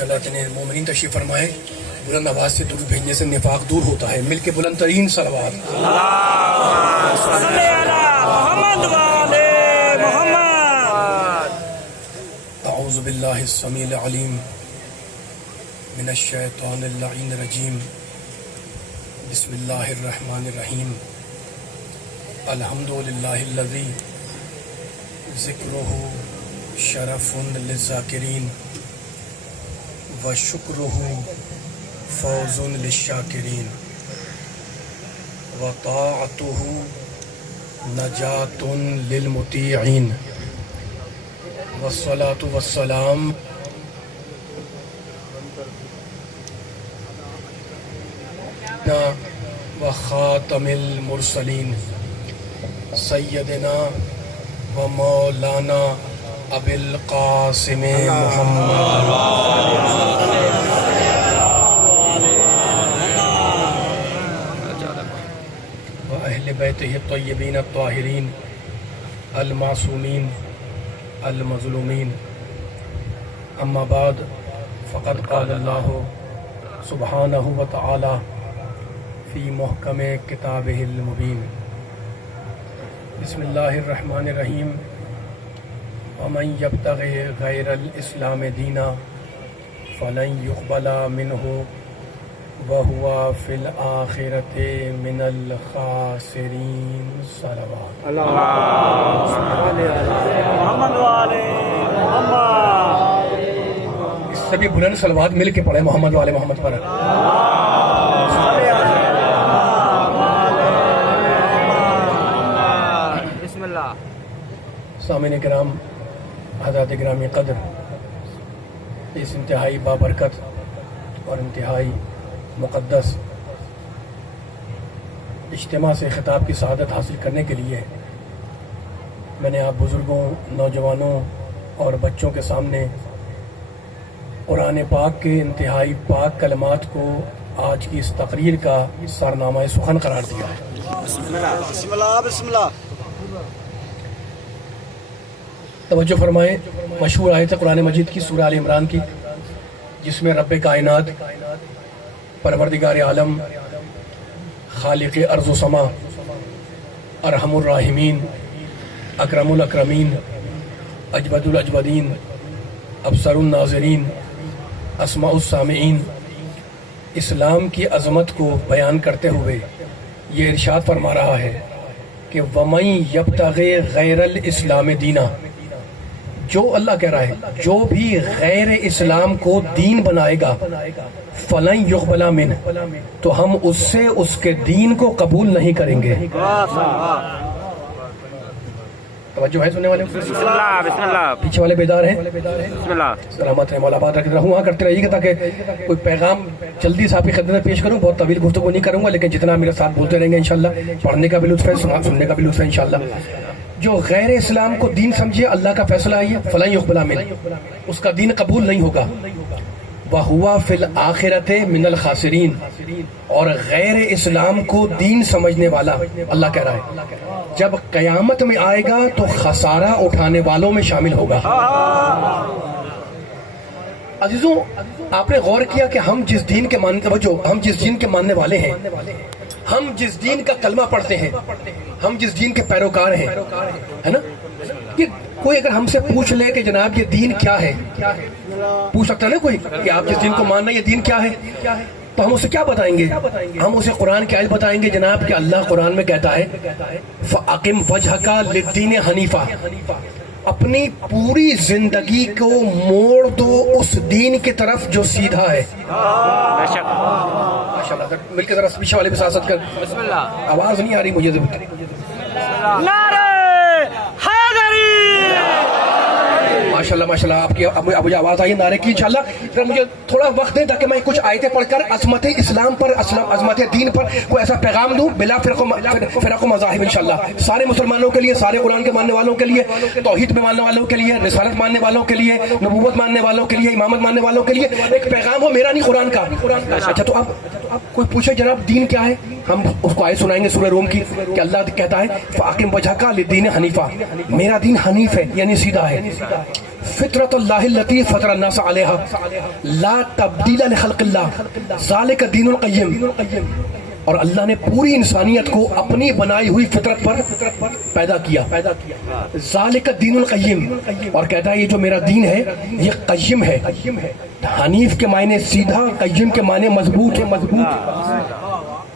ماشاءاللہ اتنے مومنین تشریف فرمائے. بلند آواز سے درود بھیجنے سے نفاق دور ہوتا ہے. مل کے بلند ترین صلوات. صلی علی محمد و آل محمد. اعوذ باللہ السمیع العلیم من الشیطان اللعین الرجیم. بسم اللہ الرحمن الرحیم. الحمد للہ الذی ذکرہ شرف للذاکرین وشکرہ فوز للشاکرین وطاعتہ نجات للمطیعین والصلاة والسلام وخاتم المرسلین سیدنا و مولانا ابی القاسم محمد و اہل بیتہ الطیبین الطاہرین المعصومین المظلومین. اما بعد فقد قال اللہ سبحانہ وتعالی فی محکم کتابہ المبین. بسم اللہ الرحمن الرحیم. ومن یبتغی غیر الاسلام دینا فلن یقبل منہ وہو فی الآخرۃ من الخاسرین. صلوات. محمد و آل محمد. اس سے بھی بلند صلوات مل کے پڑھے محمد و آل محمد پر. بسم اللہ. سامعین کرام، حضرات گرامی قدر، اس انتہائی بابرکت اور انتہائی مقدس اجتماع سے خطاب کی سعادت حاصل کرنے کے لیے میں نے آپ بزرگوں، نوجوانوں اور بچوں کے سامنے قرآن پاک کے انتہائی پاک کلمات کو آج کی اس تقریر کا سرنامہ سخن قرار دیا ہے. بسم اللہ. بسم اللہ. توجہ فرمائیں. مشہور آیت ہے قرآن مجید کی سورہ آل عمران کی، جس میں رب کائنات، پروردگار عالم، خالق ارض و سما، ارحم الراحمین، اکرم الاکرمین، اجود الاجودین، ابصر الناظرین، اسمع السامعین، اسلام کی عظمت کو بیان کرتے ہوئے یہ ارشاد فرما رہا ہے کہ وَمَن یبتغی غیر الاسلام دینا، جو اللہ کہہ رہا ہے جو بھی غیر اسلام کو دین بنائے گا فلن یقبل منہ، تو ہم اس سے اس کے دین کو قبول نہیں کریں گے. توجہ ہے سننے والے؟ بسم اللہ. بسم اللہ. پیچھے والے بیدار ہیں؟ بسم اللہ. سلامت رہے، مولا آباد رکھتے رہوں. وہاں کرتے رہیے گا تاکہ کوئی پیغام جلدی سے آپ کی خدمت میں پیش کروں. بہت طویل گفتگو نہیں کروں گا، لیکن جتنا میرے ساتھ بولتے رہیں گے انشاءاللہ پڑھنے کا بھی لطف ہے، سننے کا بھی لطف ہے انشاءاللہ. جو غیر اسلام کو دین سمجھے، اللہ کا فیصلہ ہے فلن یقبل منہ، اس کا دین قبول نہیں ہوگا. وَهُوَ فِي الْآخِرَةِ مِنَ الْخَاسِرِينَ، اور غیر اسلام کو دین سمجھنے والا اللہ کہہ رہا ہے جب قیامت میں آئے گا تو خسارہ اٹھانے والوں میں شامل ہوگا. عزیزوں، آپ نے غور کیا کہ ہم جس دین کے ماننے والے ہیں، ہم جس دین کا کلمہ پڑھتے ہیں، ہم جس دین کے پیروکار ہیں، ہے نا، کہ کوئی اگر ہم سے پوچھ لے کہ جناب یہ دین کیا ہے، پوچھ سکتا ہے نا کوئی کہ آپ جس دین کو مان رہے ہیں یہ دین کیا ہے، تو ہم اسے کیا بتائیں گے؟ ہم اسے قرآن کی آیت بتائیں گے جناب کہ اللہ قرآن میں کہتا ہے فَأَقِمْ وَجْهَكَ لِلدِّينِ حَنِيفًا، اپنی پوری زندگی کو موڑ دو اس دین کی طرف جو سیدھا ہے. ماشاءاللہ، مل کے ذرا پیچھے والے بھی ساتھ کر. بسم اللہ. آواز نہیں آ رہی مجھے. نعرہ حیدری. ماشاءاللہ ماشاءاللہ، آپ کی اب مجھے آواز آئی نعرے کی انشاءاللہ. ذرا مجھے تھوڑا وقت دیں تاکہ میں کچھ آیتیں پڑھ کر عظمت اسلام پر، عظمت دین پر کوئی ایسا پیغام دوں بلا فرق و مذاہب انشاءاللہ، سارے مسلمانوں کے لیے، سارے قرآن کے ماننے والوں کے لیے، توحید میں ماننے والوں کے لیے، رسالت ماننے والوں کے لیے، نبوت ماننے والوں کے لیے، امامت ماننے والوں کے لیے ایک پیغام ہو، میرا نہیں قرآن کا. اچھا، تو اب کوئی پوچھے جناب دین کیا ہے، ہم اس کو آیت سنائیں گے سورہ روم کی کہ اللہ کہتا ہے فاقم وجہک للدین حنیفہ، میرا دین حنیف ہے یعنی سیدھا ہے، فطرت اللہ التی فطر الناس علیہا لا تبدیل لخلق اللہ ذالک الدین القیم، اور اللہ نے پوری انسانیت کو اپنی بنائی ہوئی فطرت پر پیدا کیا، ذالک الدین القیم، اور کہتا ہے یہ جو میرا دین ہے یہ قیم ہے، حنیف کے معنی سیدھا، قیم کے معنی مضبوط ہے،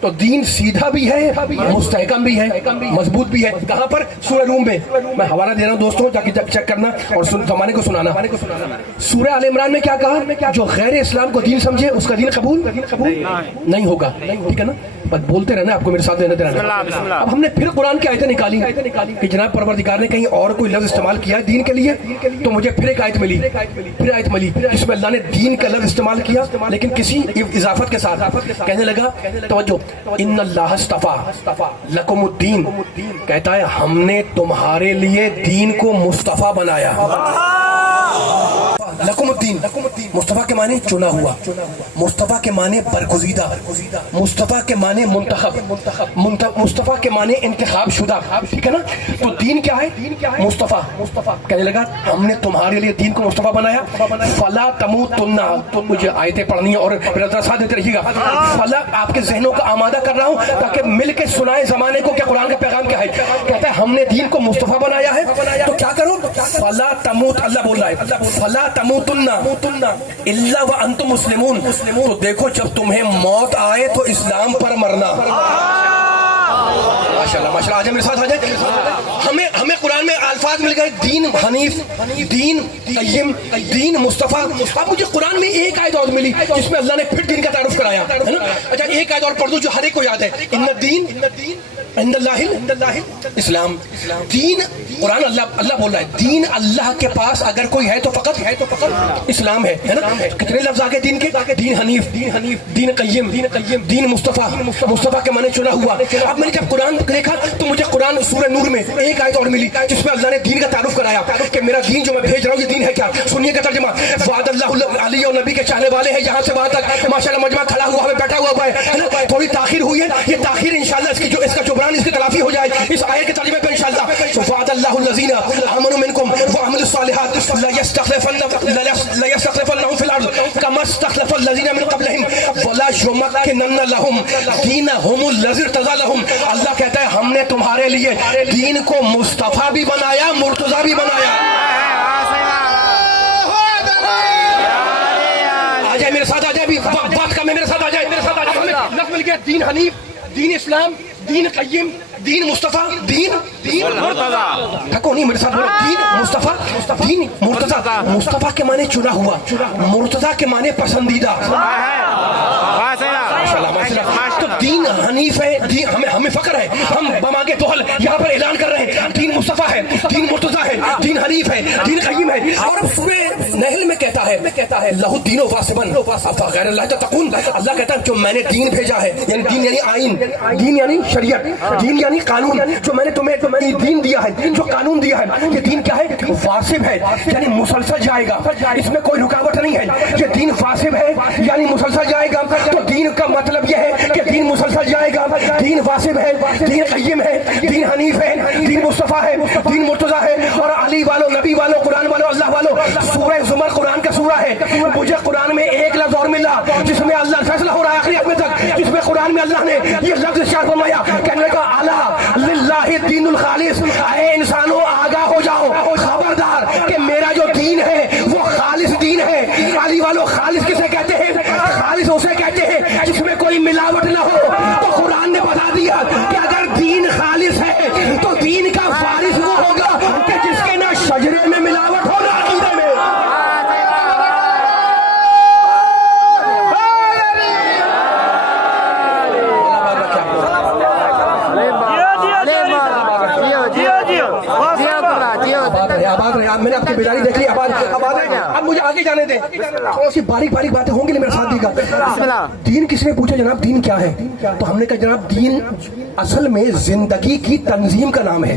تو دین سیدھا بھی ہے، مستحکم بھی ہے، مضبوط بھی ہے۔ کہاں پر؟ سورہ روم میں حوالہ دے رہا ہوں دوستوں جا کے چیک کرنا اور زمانے کو سنانا۔ سورہ آل عمران میں کیا کہا؟ جو غیر اسلام کو دین سمجھے اس کا دین قبول نہیں ہوگا، ٹھیک ہے نا؟ بس بولتے رہنا، آپ کو میرے ساتھ دیتے رہنا۔ اب ہم نے پھر قرآن کی آیتیں نکالی کہ جناب پروردگار نے کہیں اور کوئی لفظ استعمال کیا ہے دین کے لیے، تو مجھے پھر ایک آیت ملی، جس میں اللہ نے دین کا لفظ استعمال کیا لیکن کسی اضافت کے ساتھ، کہنے لگا توجہ، ان اللہ اصطفیٰ لکم الدین، کہتا ہے ہم نے تمہارے لیے دین کو مصطفیٰ بنایا۔ لکم الدین، مصطفیٰ کے معنی چنا ہوا، مصطفیٰ کے معنی برگزیدہ، مصطفیٰ کے معنی منتخب، مصطفیٰ کے معنی انتخاب شدہ، ٹھیک ہے نا؟ تو دین کیا ہے؟ مصطفیٰ۔ کہنے لگا ہم نے تمہارے لیے دین کو مصطفیٰ بنایا، فلا تموتن، تو مجھے آیتیں پڑھنی ہے اور میرا ذرا ساتھ دیتے رہیے گا، فلا آپ کے ذہنوں کا آمادہ کر رہا ہوں تاکہ مل کے سنائیں زمانے کو کہ قرآن کا پیغام کیا ہے۔ کہتا ہے ہم نے دین کو مصطفیٰ بنایا ہے تو کیا کرو؟ فلا تموت، اللہ بول رہا ہے فلا تموتن الا وانتم مسلمون، تو دیکھو جب تمہیں موت آئے تو اسلام پر مرنا۔ ماشاءاللہ ماشاءاللہ، آجائے میرے ساتھ آجائے۔ ہمیں قرآن میں الفاظ مل گئے، دین حنیف، دین قیم، دین مصطفیٰ۔ اب مجھے قرآن میں ایک آیت اور ملی جس میں اللہ نے پھر دین کا تعارف کرایا ہے نا۔ اچھا ایک آیت اور پڑھ دوں جو ہر ایک کو یاد ہے، ان الدین عند اللہ اسلام۔ دین قرآن اللہ بول رہا ہے دین اللہ کے پاس اگر کوئی ہے تو فقط اسلام ہے نا۔ کتنے لفظ آگے دین کے؟ دین حنیف، دین قیم، دین مصطفیٰ کے معنی چنا ہوا۔ اب میں نے جب قرآن دیکھا تو مجھے قرآن سورہ نور میں ایک آیت اور ملی جس میں اللہ نے دین کا تعارف کرایا کہ میرا دین جو میں بھیج رہا ہوں یہ دین ہے کیا؟ سنیے کا ترجمہ، وعد اللہ علی اور نبی کے چاہنے والے ہیں یہاں سے وہاں تک، ماشاءاللہ مجمع کھڑا ہوا ہے، بیٹھا ہوا ہے نا۔ تھوڑی تاخیر ہوئی ہے، یہ تاخیر انشاءاللہ اس کا جبران، اس کی تلافی ہو جائے اس آیت کے ترجمے پہ انشاءاللہ۔ وعد اللہ الذین آمنوا منکم وعملوا الصالحات لیستخلفنهم فی الارض کما استخلف الذین من قبلهم ولا یمکنن لهم دینهم الذی ارتضی لهم۔ اللہ کہتا ہے ہم نے تمہارے لیے دین کو مصطفیٰ بھی بنایا، مرتضیٰ بھی بنایا۔ آ جائے میرے ساتھ، آ جائے بات کا، میرے ساتھ آ جائے، لفظ مل گیا، دین حنیف، دین اسلام، دین قیم، دین مصطفیٰ، دین مرتضیٰ۔ تھکو نہیں میرے ساتھ بولو، دین مصطفیٰ، دین مرتضیٰ۔ مصطفیٰ کے معنی چنا ہوا، مرتضیٰ کے معنی پسندیدہ۔ تو دین حنیف ہے، ہمیں فخر ہے، ہم بماگے توحل یہاں پر اعلان کر رہے ہیں دین مصطفیٰ ہے، دین مرتضیٰ ہے، دین حنیف ہے، دین قیم ہے۔ اور اب سورہ نحل میں کہتا ہے لہو الدین واسبن افغیر اللہ تتقون۔ اللہ کہتا ہے جو میں نے دین بھیجا ہے، یعنی دین یعنی آئین، دین یعنی شریعت، دین یعنی قانون، جو میں نے تمہیں دین دیا ہے، جو قانون دیا ہے، یہ دین کیا ہے؟ واسب ہے، یعنی مسلسل جائے گا، اس میں کوئی رکاوٹ نہیں ہے۔ یہ دین واسب ہے یعنی مسلسل جائے گا، تو دین کا مطلب یہ ہے کہ دین مسلسل جائے گا، دین واسب ہے، دین قیم ہے، دین حنیف ہے، دین مصطفیٰ ہے، دین مرتضیٰ ہے۔ اور علی والوں، نبی والوں، قرآن والوں، اللہ والوں، سورہ زمر قرآن کا سورہ ہے۔ مجھے قرآن میں ایک لفظ اور ملا جس میں اللہ فیصلہ ہو رہا ہے آخری حکم تک، جس میں قرآن میں اللہ نے یہ لفظ ارشاد فرمایا، کہنے کا الا للہ الدین الخالص، اے انسانوں آگاہ ہو جاؤ، خبردار کہ میرا جو دین ہے وہ خالص دین ہے۔ علی والوں، خالص کسے کہتے ہیں؟ خالص اسے کہتے ہیں جس میں کوئی ملاوٹ نہ ہو۔ تو قرآن نے بتا دیا کہ اگر دین خالص ہے تو دین کا وارث وہ ہوگا کہ جس کے نہ شجرے میں ملاوٹ ہو نہ عقیدے میں۔ میں نے آپ کی بیداری دیکھ لی، اب مجھے آگے جانے دیں، تھوڑی سی باریک باتیں ہوں گی میرے ساتھ دیکھا۔ دین کسی نے پوچھا جناب دین کیا ہے؟ تو ہم نے کہا جناب دین اصل میں زندگی کی تنظیم کا نام ہے۔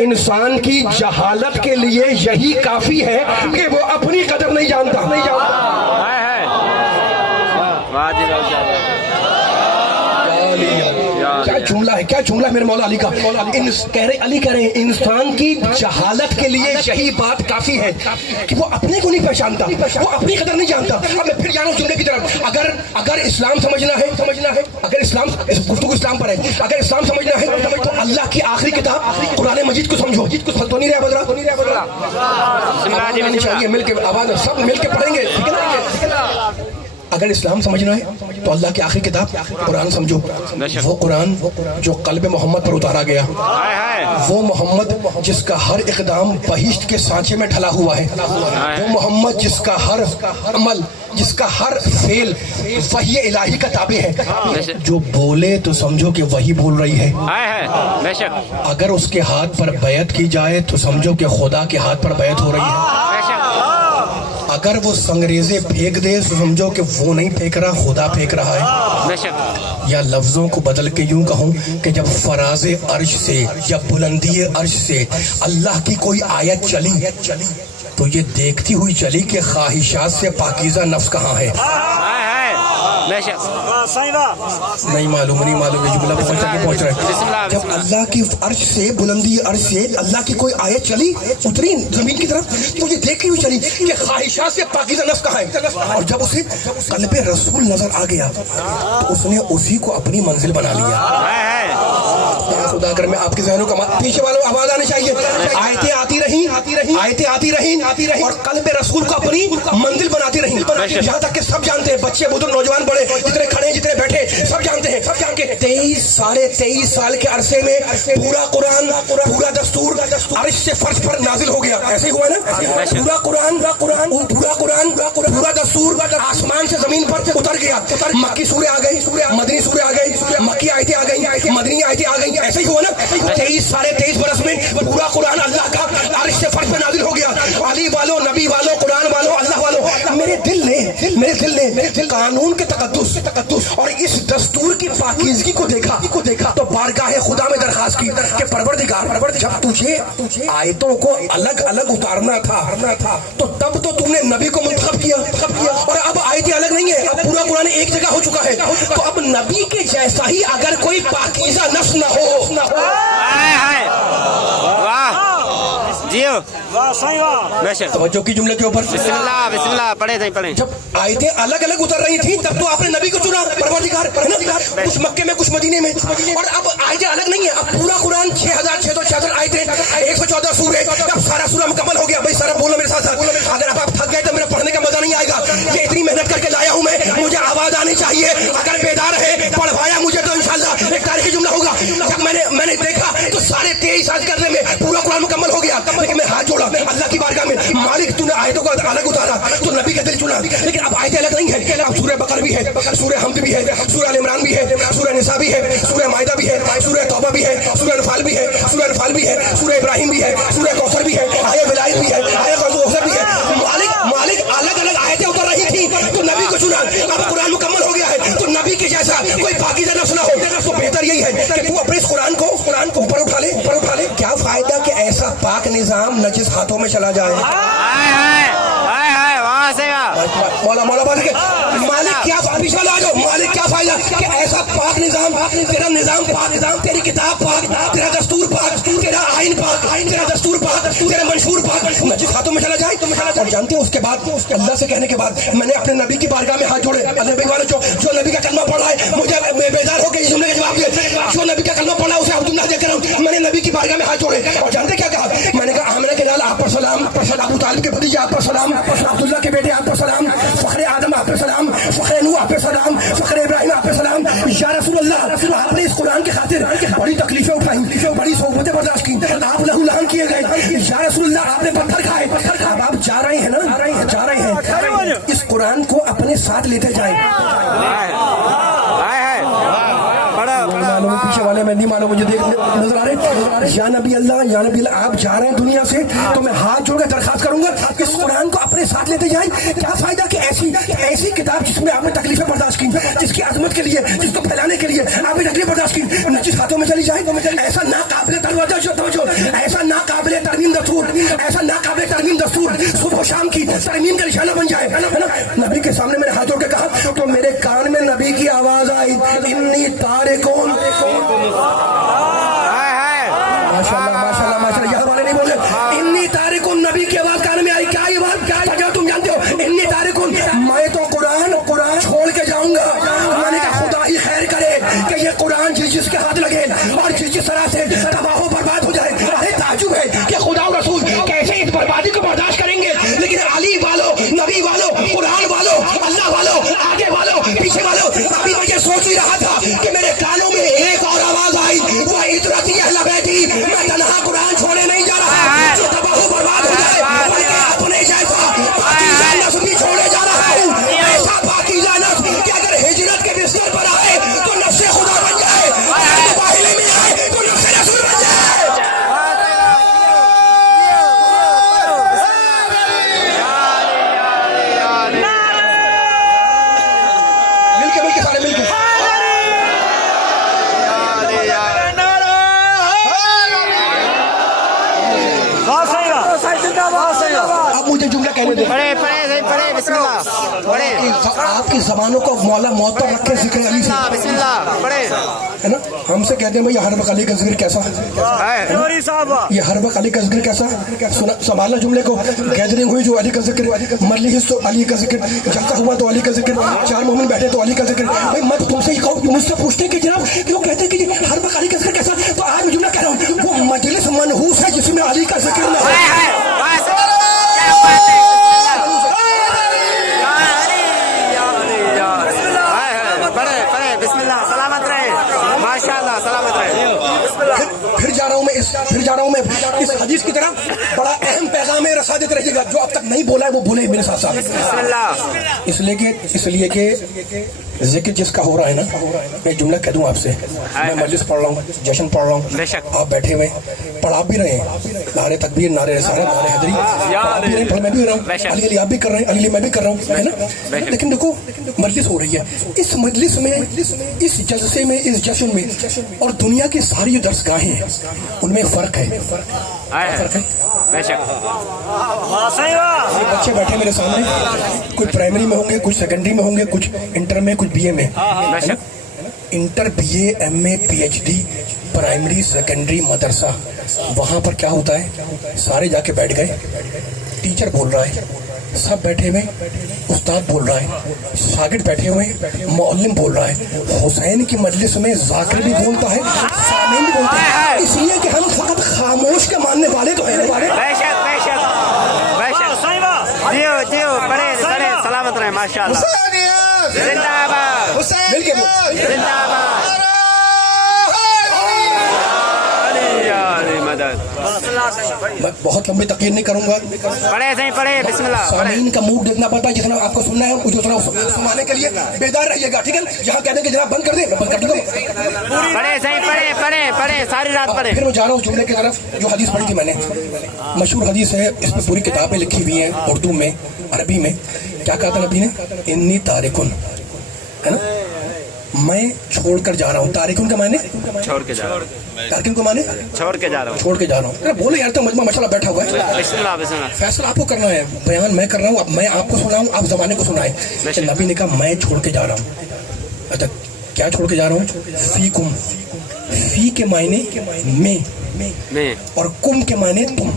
انسان کی جہالت کے لیے یہی کافی ہے کہ وہ اپنی قدر نہیں جانتا. کیا جملہ ہے, کیا جملہ ہے میرے مولا علی کا. علی کہہ رہے ہیں انسان کی جہالت کے لیے یہی بات کافی ہے کہ وہ اپنے کو نہیں پہچانتا, وہ اپنی قدر نہیں جانتا. اب میں پھر جا رہا ہوں جملے کی طرف. اگر اسلام سمجھنا ہے, اگر اسلام, گفتگو اسلام پر ہے, اگر اسلام سمجھنا ہے تو اللہ کی آخری کتاب قرآن مجید کو سمجھو. تو نہیں رہا بدرا, چاہیے مل کے آواز سب مل کے پڑھیں گے, ٹھیک ہے نا. اگر اسلام سمجھنا ہے تو اللہ کی آخری کتاب قرآن سمجھو. وہ قرآن جو قلب محمد پر اتارا گیا, وہ محمد جس کا ہر اقدام بہشت کے سانچے میں ڈھلا ہوا ہے, وہ محمد جس کا ہر عمل, جس کا ہر فعل وحی الہی کا تابع ہے. جو بولے تو سمجھو کہ وہی بول رہی ہے. اگر اس کے ہاتھ پر بیعت کی جائے تو سمجھو کہ خدا کے ہاتھ پر بیعت ہو رہی ہے. اگر وہ سنگریزے پھینک دے تو سمجھو کہ وہ نہیں پھینک رہا, خدا پھینک رہا ہے. یا لفظوں کو بدل کے یوں کہوں کہ جب فراز عرش سے, جب بلندی عرش سے اللہ کی کوئی آیت چلی تو یہ دیکھتی ہوئی چلی کہ خواہشات سے پاکیزہ نفس کہاں ہے. نہیں معلوم یہ جملہ پہنچ رہا ہے. جب اللہ کی عرش سے, بلندی عرش سے اللہ کی کوئی آیت چلی, اتری زمین کی طرف, تو یہ دیکھتی ہوئی چلی کہ خواہشات سے پاکیزہ نفس کہاں ہے. اور جب اسے قلب رسول نظر آ گیا تو اس نے اسی کو اپنی منزل بنا لیا. خدا کر میں آپ کے ذہنوں کا پیچھے والوں آواز آنی چاہیے. آیتیں آتی رہیں اور قلب رسول کو اپنی منزل بناتی رہیں, یہاں تک کہ سب جانتے ہیں, بچے بزرگ نوجوان بڑے, جتنے کھڑے ہیں جتنے بیٹھے, سب جانتے ہیں کہ 23 سال کے عرصے میں پورا قرآن, پورا دستور عرش سے فرش پر نازل ہو گیا. ایسے ہی ہوا نا, پورا قرآن پورا دستور آسمان سے زمین پر اتر گیا. مکی سورے آ گئی, مدنی سورے آ گئی, مکی آیتیں آ گئی, مدنی آیتیں آ گئی. ایسے ہی ہوا نا, 23 برس میں پورا قرآن اللہ کا عرش سے فرش پر نازل ہو گیا. علی والو, نبی والو, قرآن والو, اللہ والو, میرے دل نے قانون کے تقدس اور اس دستور کی پاکیزگی کو دیکھا تو بارگاہ خدا میں درخواست کی کہ پروردگار, جب تجھے آیتوں کو الگ اتارنا تھا تو تب تو تم نے نبی کو منتخب کیا, اور اب آیتیں الگ نہیں ہے, اب پورا قرآن ایک جگہ ہو چکا ہے. تو اب نبی کے جیسا ہی اگر کوئی پاکیزہ نفس نہ ہو, توجہ کی جملے کے اوپر بسم اللہ پڑھیں. جب آیتیں الگ اتر رہی تھی تب تو آپ نے نبی کو چنا, پروردگار, کچھ مکے میں کچھ مدینے میں, اور اب آیتیں الگ نہیں ہیں. اب پورا قرآن 6666 آیتیں, 114 سورے, اب سارا سورہ مکمل ہو گیا. بھائی سارا بولو میرے ساتھ. اگر اب آپ تھک گئے تو میرا پڑھنے کا مزہ نہیں آئے گا. یہ اتنی محنت کر کے لایا ہوں میں, مجھے آواز آنی چاہیے. اگر بیدار ہے پڑھوایا مجھے تو انشاءاللہ ایک تاریخی جملہ ہوگا. جب میں نے دیکھا تو 23.5 کرنے میں پورا قرآن مکمل ہو گیا. لیکن میں ہاتھ جوڑا اللہ کی بارگاہ میں, مالک تو نے آیتوں کو الگ اتارا تو نبی کا دل چنا, لیکن اب آیتیں الگ نہیں ہے. اب سورہ بقرہ بھی ہے, سورہ حمد بھی ہے, سورہ ال عمران بھی ہے, سورہ نساء بھی ہے, سورہ مائدہ بھی ہے, سورہ توبہ بھی ہے, سورہ انفال بھی ہے, سورہ ابراہیم بھی ہے, سورہ کوثر بھی ہے, آیہ ولایت بھی ہے, آیہ کوثر بھی ہے. مالک الگ آیتیں اتر رہی تھی تو نبی کو چنا. اب قرآن مکمل ہو گیا ہے تو نبی کے جیسا کوئی پاکیزہ نفس نہ ہو. تو بہتر یہی ہے کہ تو اپنے اس قرآن کو اوپر اٹھا لے. کیا فائدہ کہ ایسا پاک نظام نجس ہاتھوں میں چلا جائے. مولا مالک کیا پیچھے آ جاؤ. مالک کیا فائدہ کہ ایسا پاک نظام, تیرا نظام پاک, تیری کتاب پاک, تیرا دستور پاک, تیرا آئین پاک, تیرا دستور پاک, تیرا منشور پاک نجس ہاتھوں میں چلا جائے. اور جانتے ہیں اس کے بعد اللہ سے کہنے کے بعد میں نے اپنے نبی کی بارگاہ میں ہاتھ جوڑے. نبی والے جو نبی کا کلمہ پڑھ رہا ہے مجھے بیدار ہو کے اس جملے کا جواب دے. جو نبی کا کلمہ پڑھ رہا ہے اسے عبداللہ دے کر میں نے نبی کی بارگاہ میں ہاتھ جوڑے. اور جانتے کیا کہا, میں نے کہا آمنہ کے لال آپ پر سلام, ابو طالب کے بھتیجے آپ پر سلام, عبداللہ کے بیٹے آپ پر سلام, فخر آدم آپ پر سلام, فخر نوح آپ پر سلام, فخر ابراہیم آپ پر سلام. یا رسول اللہ, آپ نے اس قرآن کی خاطر بڑی تکلیفیں اٹھائیں, بڑی صحبتیں برداشت کی, آپ لہو لہان کیے گئے. یا رسول اللہ, آپ نے پتھر کھائے. اب آپ جا رہے ہیں نا, جا رہے ہیں, اس قرآن کو اپنے ساتھ لیتے جائیں. پیچھے والے میں نہیں مانو مجھے دیکھ نظر آ رہے یا نبی اللہ آپ جا رہے ہیں دنیا سے تو میں ہاتھ جوڑ کر درخواست کروں گا کہ اس قرآن کو اپنے ساتھ لیتے جائیں. کیا فائدہ کہ ایسی کتاب جس میں آپ نے تکلیفیں برداشت کی, جس کی عظمت کے لیے, جس کو پھیلانے کے لیے آپ نے تکلیف برداشت کی, نجس ہاتھوں میں چلی جائے. ایسا ناقابل ایسا ناقابل ترمیم دستور صبح و شام کی ترمیم کا نشانہ بن جائے. نبی کے سامنے میں نے ہاتھ جوڑ کے کہا تو میرے کان میں نبی کی آواز آئی, انی تارکون. ماشاءاللہ یہاں والے نہیں بولے, انی تارکون نبی کی آواز کان میں آئی. کیا یہ بات کیا تم جانتے ہو؟ انی تارکون, میں تو قرآن چھوڑ کے جاؤں گا. میں نے کہا خدا ہی خیر کرے کہ یہ قرآن جس کے ہاتھ لگے اور جس طرح سے تباہ و برباد ہو جائے. ارے تعجب ہے کہ خدا و رسول کیسے اس بربادی کو برداشت کریں گے, لیکن علی والو, نبی والو, قرآن والو, اللہ والو, آگے والو, پیچھے والو. ابھی میں یہ سوچ ہی رہا تھا کہ میرے کانوں میں ایک اور آواز آئی, وہ عطرتی اہل بیتی, میں تنہا قرآن چھوڑے نہیں جا رہا جو تباہ و برباد ہو جائے, بلکہ اپنے جیسا پاکیزہ نسل بھی چھوڑے جا رہا ہوں. ایسا پاکیزہ نسل کہ اگر ہجرت کے بستر پر آئے تو نفس خدا بن جائے, اگر مباہلے میں آئے تو نفس رسول بن جائے. اب مجھے جملہ کہنے دیں. پڑھے بسم اللہ پڑھے. آپ کی زبانوں کو مولا معطر رکھے ذکر علی سے. بسم اللہ پڑھے. ہے نا, ہم سے کہتے ہیں بھائی ہر وقت علی کا ذکر کیسا, یہ ہر وقت علی کا ذکر کیسا. سنبھالنا جملے کو. گیدرنگ ہوئی جو علی کا ذکر, مجلس تو علی کا ذکر, جلسہ ہوا تو علی کا ذکر, چار مومن بیٹھے تو علی کا ذکر. بھائی میں تم سے یہ کہوں, مجھ سے پوچھتے ہیں کہ جناب کیوں کہتے ہیں کہ ہر وقت علی کا ذکر کیسا, تو آج میں جملہ کہہ رہا ہوں, وہ مجلس منحوس ہے جس میں علی کا ذکر نہ ہے. پھر جا رہا ہوں میں اس حدیث کی طرف. بڑا اہم پیغام ہے, رسا دیتے رہیے گا. جو اب تک نہیں بولا ہے وہ بولے میرے ساتھ ساتھ. اس لیے کہ ذکر جس کا ہو رہا ہے نا, میں جملہ کہہ دوں آپ سے. میں مجلس پڑھ رہا ہوں, جشن پڑھ رہا ہوں, آپ بیٹھے ہوئے پڑھ آپ بھی رہے ہیں, نعرے تکبیر, نعرے رسالت, نعرے حیدری, آپ بھی رہے ہیں, میں بھی رہا ہوں, علی علی آپ بھی کر رہے ہیں, علی میں بھی کر رہا ہوں, ہے نا. لیکن دیکھو مجلس ہو رہی ہے, اس مجلس میں, اس جلسے میں, اس جشن میں اور دنیا کی ساری جو درسگاہیں ہیں ان میں فرق ہے. فرق ہے. بچے بیٹھے میرے سامنے, کچھ پرائمری میں ہوں گے, کچھ سیکنڈری میں ہوں گے, کچھ انٹر میں, کچھ بی اے میں. Inter, B A, M A, P H D, primary, secondary, مدرسہ. وہاں پر کیا ہوتا ہے, سارے جا کے بیٹھ گئے, ٹیچر بول رہا ہے, سب بیٹھے ہوئے, استاد بول رہا ہے, شاگرد بیٹھے ہوئے, معلم بول رہا ہے. حسین کی مجلس میں ذاکر بھی بولتا ہے, سامعین بھی بولتا ہے, اس لیے کہ ہم فقط خاموش کے ماننے والے تو ہیں. دیو پڑھے سلامت رہے. ماشاء اللہ. زندہ باد, زندہ باد. میں بہت لمبی تقریر نہیں کروں گا. پڑھے بسم اللہ. سامعین کا موڈ دیکھنا پڑتا ہے, جتنا آپ کو سننا ہے اتنا سنانے کے لیے بیدار رہیے گا, ٹھیک ہے. یہاں کہنے کے جناب بند کر دیں, میں بند کر دوں گا. پڑھے ساری رات پڑھے. پھر میں جا رہا ہوں جملے کی طرف. جو حدیث پڑھی تھی میں نے, مشہور حدیث ہے, اس پہ پوری کتابیں لکھی ہوئی ہیں, اردو میں, عربی میں. کیا کہا تھا نبی نے, انی تارکن, ہے نا, میں چھوڑ کر جا رہا ہوں. تارکن کا معنی چھوڑ کے جا رہا ہوں. تارکن کو معنی چھوڑ کے جا رہا ہوں. چھوڑ کے جا رہا ہوں. بولے یار تو مجمع ماشاءاللہ بیٹھا ہوا ہے. بسم اللہ. فیصلہ آپ کو کرنا ہے, بیان میں کر رہا ہوں, اب میں آپ کو سناؤں, آپ زمانے کو سنائیں. کہ نبی نے کہا میں چھوڑ کے جا رہا ہوں. اچھا کیا چھوڑ کے جا رہا ہوں؟ فی کم. فی کے معنی میں, اور کم کے معنی تم.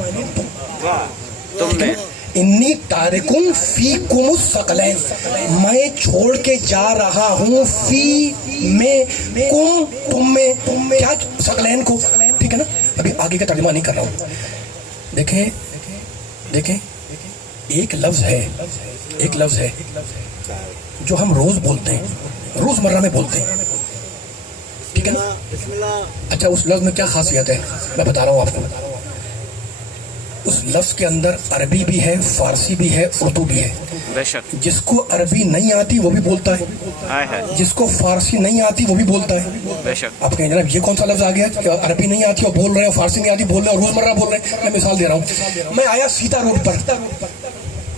تم میں. انی تارکن فی کم الثقلین, میں چھوڑ کے جا رہا ہوں, فی میں, کم تم میں, کیا ثقلین کو, ٹھیک ہے نا. ابھی آگے کا ترجمہ نہیں کر رہا ہوں. دیکھیں ایک لفظ ہے جو ہم روز بولتے ہیں, روز مرہ میں بولتے ہیں, ٹھیک ہے نا. اچھا اس لفظ میں کیا خاصیت ہے میں بتا رہا ہوں آپ کو. اس لفظ کے اندر عربی بھی ہے, فارسی بھی ہے, اردو بھی ہے. بے شک جس کو عربی نہیں آتی وہ بھی بولتا ہے، آئے ہے جس کو فارسی نہیں آتی وہ بھی بولتا ہے. بے شک آپ کہیں جناب یہ کون سا لفظ آ گیا کہ عربی نہیں آتی اور بول رہے ہیں، فارسی نہیں آتی بول رہے ہیں، اور روزمرہ بول رہے ہیں. میں مثال دے رہا ہوں. میں آیا سیتا روڈ پر،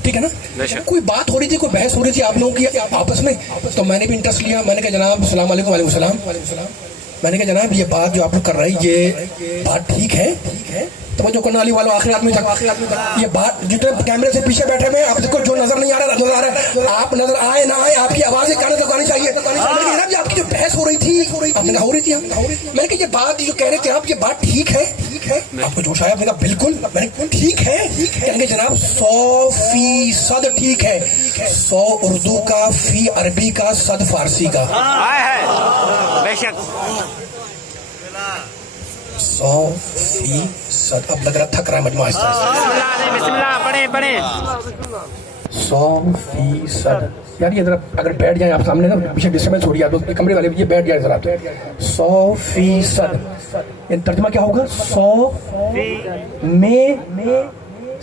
ٹھیک ہے نا، بے شک کوئی بات ہو رہی تھی، کوئی بحث ہو رہی تھی آپ لوگوں کی آپس میں، تو میں نے بھی انٹرسٹ لیا. میں نے کہا جناب السلام علیکم. وعلیکم السلام. میں نے کہا جناب یہ بات جو آپ لوگ کر رہے ہیں یہ بات ٹھیک ہے؟ توجہ کرنے والی والوں آخری آدمی تک یہ بات، جتنے کیمرے سے پیچھے بیٹھے ہوئے آپ کو جو نظر نہیں آ رہا نظر آ رہا ہے، آپ نظر آئے نہ آئے آپ کی آوازیں کانے تک آنی چاہیے. جناب یہ آپ کی جو بحث ہو رہی تھی آپ نے کہا ہو رہی تھی، میں نے کہا یہ بات جو کہہ رہے تھے آپ یہ بات ٹھیک ہے؟ آپ کو جوش آیا؟ آپ نے کہا بالکل. میں نے کہا ٹھیک ہے؟ کہیں گے جناب 100% ٹھیک ہے. 100 اردو کا، فی عربی کا، 100 فارسی کا. آئے ہے بے شک 100%. اب لگ رہا تھک رہا ہے مجموعہ اس طرح سے. بسم اللہ علیہ بسم اللہ پڑھیں پڑھیں 100%. یار یہ ذرا اگر بیٹھ جائیں آپ سامنے نا، پیچھے ڈسٹربنس ہو رہی ہے تو کمرے والے یہ بیٹھ جائیں ذرا. 100%. یہ ترجمہ کیا ہوگا؟ 100 میں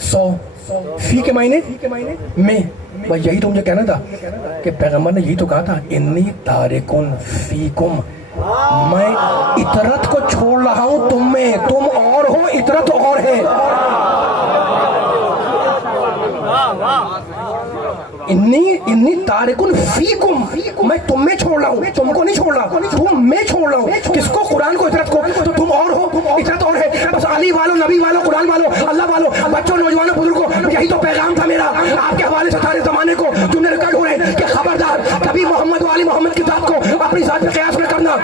100 فی کے معنی میں. بس یہی تو مجھے کہنا تھا کہ پیغمبر نے یہی تو کہا تھا انی تارکن فیکم، میں اطرت کو چھوڑ رہا ہوں تم میں، تم اور ہو اطرت اور ہے. انی تارکن فیکم، میں تم میں چھوڑ رہا ہوں، تم کو نہیں چھوڑ رہا، تم میں چھوڑ رہا ہوں. کس کو؟ قرآن کو، اطرت کو. تو تم اور ہو اطرت اور ہے. بس علی والوں، نبی والوں، قرآن والوں، اللہ والوں، بچوں، نوجوانوں، بزرگوں، یہی تو پیغام تھا میرا آپ کے حوالے سے سارے زمانے کو. جملے ریکارڈ ہو رہے ہیں کہ خبردار کبھی محمد و علی محمد کی ذات کو اپنی ذات پہ قیاس نہ کرنا.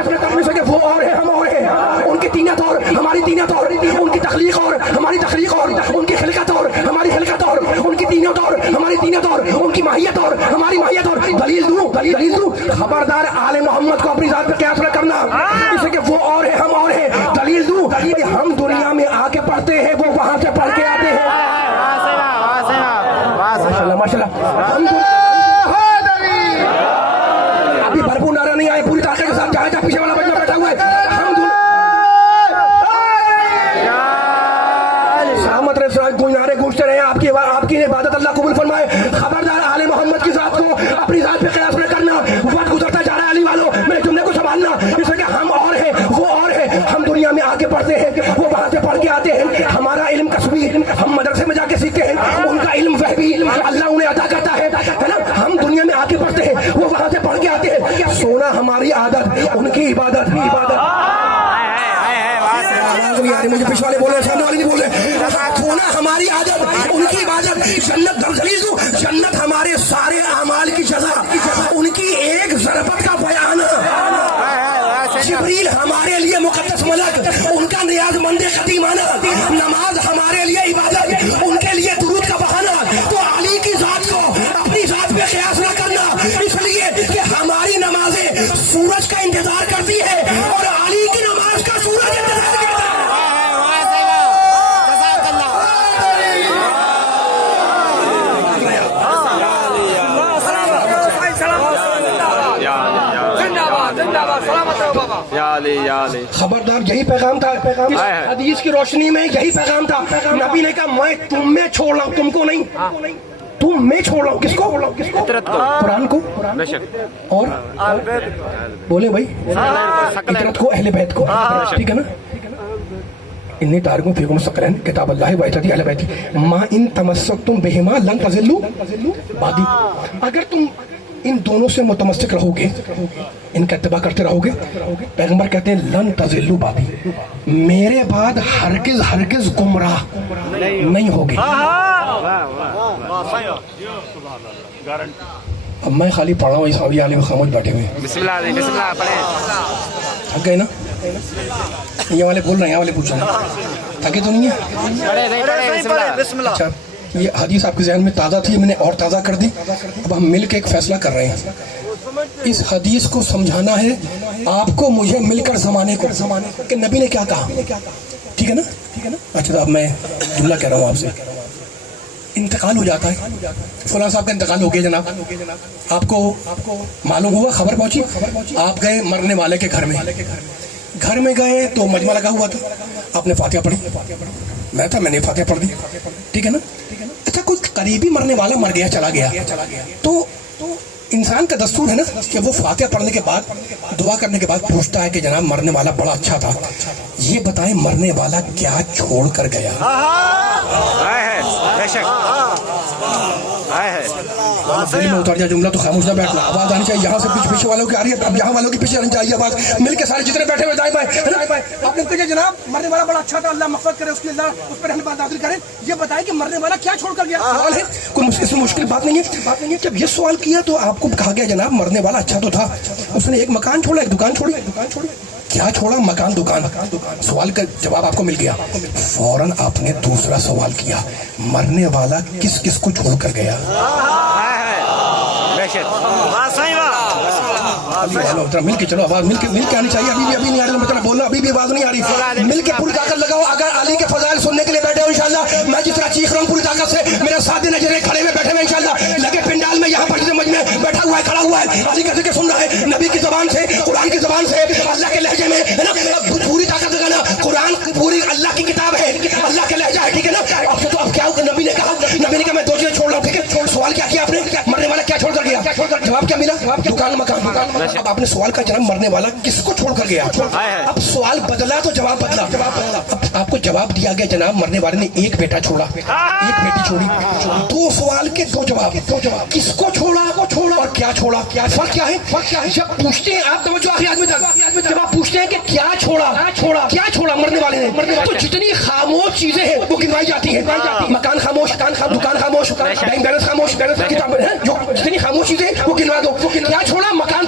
کہ وہ اور ہے ہم اور ہیں، ان کی تینت اور ہماری تینت اور، ان کی تخلیق اور ہماری تخلیق اور، ان کی خلقت اور ہماری خلقت اور، ان کی تینت اور ہماری تینت اور، ان کی ماہیت اور ہماری ماہیت اور. دلیل دوں خبردار آل محمد کو اپنی ذات پہ قیاس نہ کرنا، اس لیے کہ وہ اور ہے ہم اور ہیں. دلیل دوں ہم دنیا میں آ کے پڑھتے ہیں، وہ وہاں سے پڑھ کے آتے ہیں. ابھی بھرپور نعرہ نہیں آئے، پوری طاقت کے ساتھ جہاں جہاں پیچھے والا بچہ بیٹھا ہوا ہے سلامت رہے، کوئی نعرے گونجتے رہے. آپ کی عبادت اللہ قبول فرمائے. خبردار آل محمد کی ذات کو اپنی ذات پہ قیاس نہ کرنا. وقت گزرتا جا رہا ہے علی والوں، میرے جملے کو سنبھالنا. اس لیے کہ ہم اور ہیں وہ اور ہے، ہم دنیا میں آ کے پڑھتے ہیں، وہ وہاں سے پڑھ کے آتے ہیں. ہمارا علم کسبی، ہم مدرسے میں جا کے سیکھتے ہیں، ان کا علم وحبی اللہ انہیں عطا کرتا ہے نا. ہم دنیا میں آ کے پڑھتے ہیں، وہ وہاں سے پڑھ کے آتے ہیں. سونا ہماری عادت، ان کی عبادت. مجھے پیچھے والے بول رہے ہیں، سامنے والے نہیں بول رہے. سونا ہماری عادت، ان کی عبادت. جنت ہمارے سارے اعمال کی جزا، ان کی ایک ضربت کا بیان. جبریل ہمارے لیے مقدس ملک، ان کا نیاز مند قدیمانہ. نماز ہمارے لیے عبادت، ان کے لیے درود کا بہانہ. تو علی کی ذات کو اپنی ذات پہ قیاس نہ کرنا، اس لیے کہ ہماری نمازیں سورج کا انتظار کرتی ہے اور علی کی نماز کا سورج انتظار کرتا ہے. خبردار یہی پیغام تھا اس حدیث کی روشنی میں، یہی پیغام تھا. نبی نے کہا میں تم میں چھوڑ رہا ہوں، تم کو نہیں. تم میں چھوڑ رہا ہوں. کس کو؟ قرآن کو اور بولے بھائی اطرت کو، اہل بیت کو. ٹھیک ہے نا. انی تارکم فیکم ثقلین کتاب اللہ و اطاعت اہل بیت ما ان تمسکتم بہما لن تضلوا بعدی. اگر تم ان دونوں سے متمسک رہو گے، ان کا اتباع کرتے رہو گے، پیغمبر کہتے ہیں لن تضلوا بعدی، میرے بعد ہرگز گمراہ نہیں ہوگے. اب میں خالی پڑھ رہا ہوں، اس اولیاء علیہ خاموش بیٹھے ہوئے. بسم اللہ پڑھیں. تھک گئے نا؟ یہ والے بول رہے ہیں، یہ والے پوچھ رہے ہیں تھکے تو نہیں ہیں؟ اچھا یہ حدیث آپ کے ذہن میں تازہ تھی، میں نے اور تازہ کر دی. اب ہم مل کے ایک فیصلہ کر رہے ہیں. اس حدیث کو سمجھانا ہے آپ کو، مجھے مل کر زمانے کو، کہ نبی نے کیا کہا. ٹھیک ہے نا؟ اچھا اب میں جملہ کہہ رہا ہوں آپ سے. انتقال ہو جاتا ہے، فلاں صاحب کا انتقال ہو گیا جناب، آپ کو معلوم ہوا، خبر پہنچی، آپ گئے مرنے والے کے گھر میں گئے تو مجمع لگا ہوا تھا، آپ نے فاتحہ پڑھی. میں نے فاتحہ پڑھ دی. ٹھیک ہے نا. اچھا کوئی قریبی مرنے والا مر گیا چلا گیا تو انسان کا دستور ہے نا کہ وہ فاتحہ پڑھنے کے بعد دعا کرنے کے بعد پوچھتا ہے کہ جناب مرنے والا بڑا اچھا تھا، یہ بتائیں مرنے والا کیا چھوڑ کر گیا؟ ہے بے شک ہے دل میں اتر جائے جملہ تو خاموش نہ بیٹھنا، آواز آنی چاہیے یہاں سے پیچھے والوں کی آ رہی ہے، اب یہاں والوں کی پیچھے آنی چاہیے آواز، مل کے سارے جتنے بیٹھے ہوئے دائیں بائیں آپ نے کہا جناب مرنے والا بڑا اچھا تھا، اللہ مغفرت کرے اس کی، اللہ اس پر رحمت نازل کرے، یہ بتائیں کہ مرنے والا کیا چھوڑ کر گیا؟ سوال ہے، کوئی اس میں مشکل بات نہیں ہے۔ جب یہ سوال کیا تو آپ کو کہا گیا جناب مرنے والا اچھا تو تھا، اس نے ایک مکان چھوڑا، ایک دکان چھوڑی، کیا چھوڑا؟ مکان دکان۔ سوال کا جواب آپ کو مل گیا، فوراً آپ نے دوسرا سوال کیا، مرنے والا کس کس کو چھوڑ کر گیا؟ بے شک مل کے چلو، آواز مل کے آنی چاہیے، ابھی نہیں آ رہی، مطلب بولنا ابھی بھی آواز نہیں آ رہی، مل کے پوری طاقت لگاؤ۔ اگر علی کے فضائل سننے کے لیے بیٹھے ہو انشاءاللہ، میں جس طرح چیخ رہا ہوں پوری طاقت سے، میرے ساتھ نظریں کھڑے ہوئے بیٹھے ہوئے انشاءاللہ، لگے پنڈال میں یہاں پر جس مجھ میں بیٹھا ہوا ہے، کھڑا ہوا ہے، علی کا ذکر سن رہا ہے، نبی کی زبان سے، قرآن کی زبان سے، اللہ کے لہجے میں، ہے نا، پوری طاقت لگانا۔ قرآن پوری اللہ کی کتاب ہے، اللہ کا لہجہ ہے، ٹھیک ہے نا؟ اب کیا نبی نے کہا میں دو چیزیں چھوڑ رہا ہوں، ٹھیک ہے؟ سوال کیا کیا آپ نے؟ مرنے والا کیا چھوڑ کر گیا؟ جواب کیا ملا؟ دکان مکان۔ اب آپ نے سوال کا جناب مرنے والا کس کو چھوڑ کر گیا؟ اب سوال بدلا تو جواب بدلا۔ اب آپ کو جواب دیا گیا جناب مرنے والے نے ایک بیٹا چھوڑا، ایک بیٹی چھوڑی، دو سوال کے دو جواب، کس کو چھوڑا اور کیا چھوڑا؟ فرق کیا ہے؟ جب پوچھتے ہیں آپ توجہ آخری آدمی تک، جب آپ پوچھتے ہیں کہ کیا چھوڑا مرنے والے نے، تو جتنی خاموش چیزیں ہیں وہ گنوائی جاتی ہیں، مکان خاموش، دکان خاموش، بینک بیلنس خاموش، کتاب جو جتنی خاموش چیزیں وہ گنوا دو۔ کیا چھوڑا؟ مکان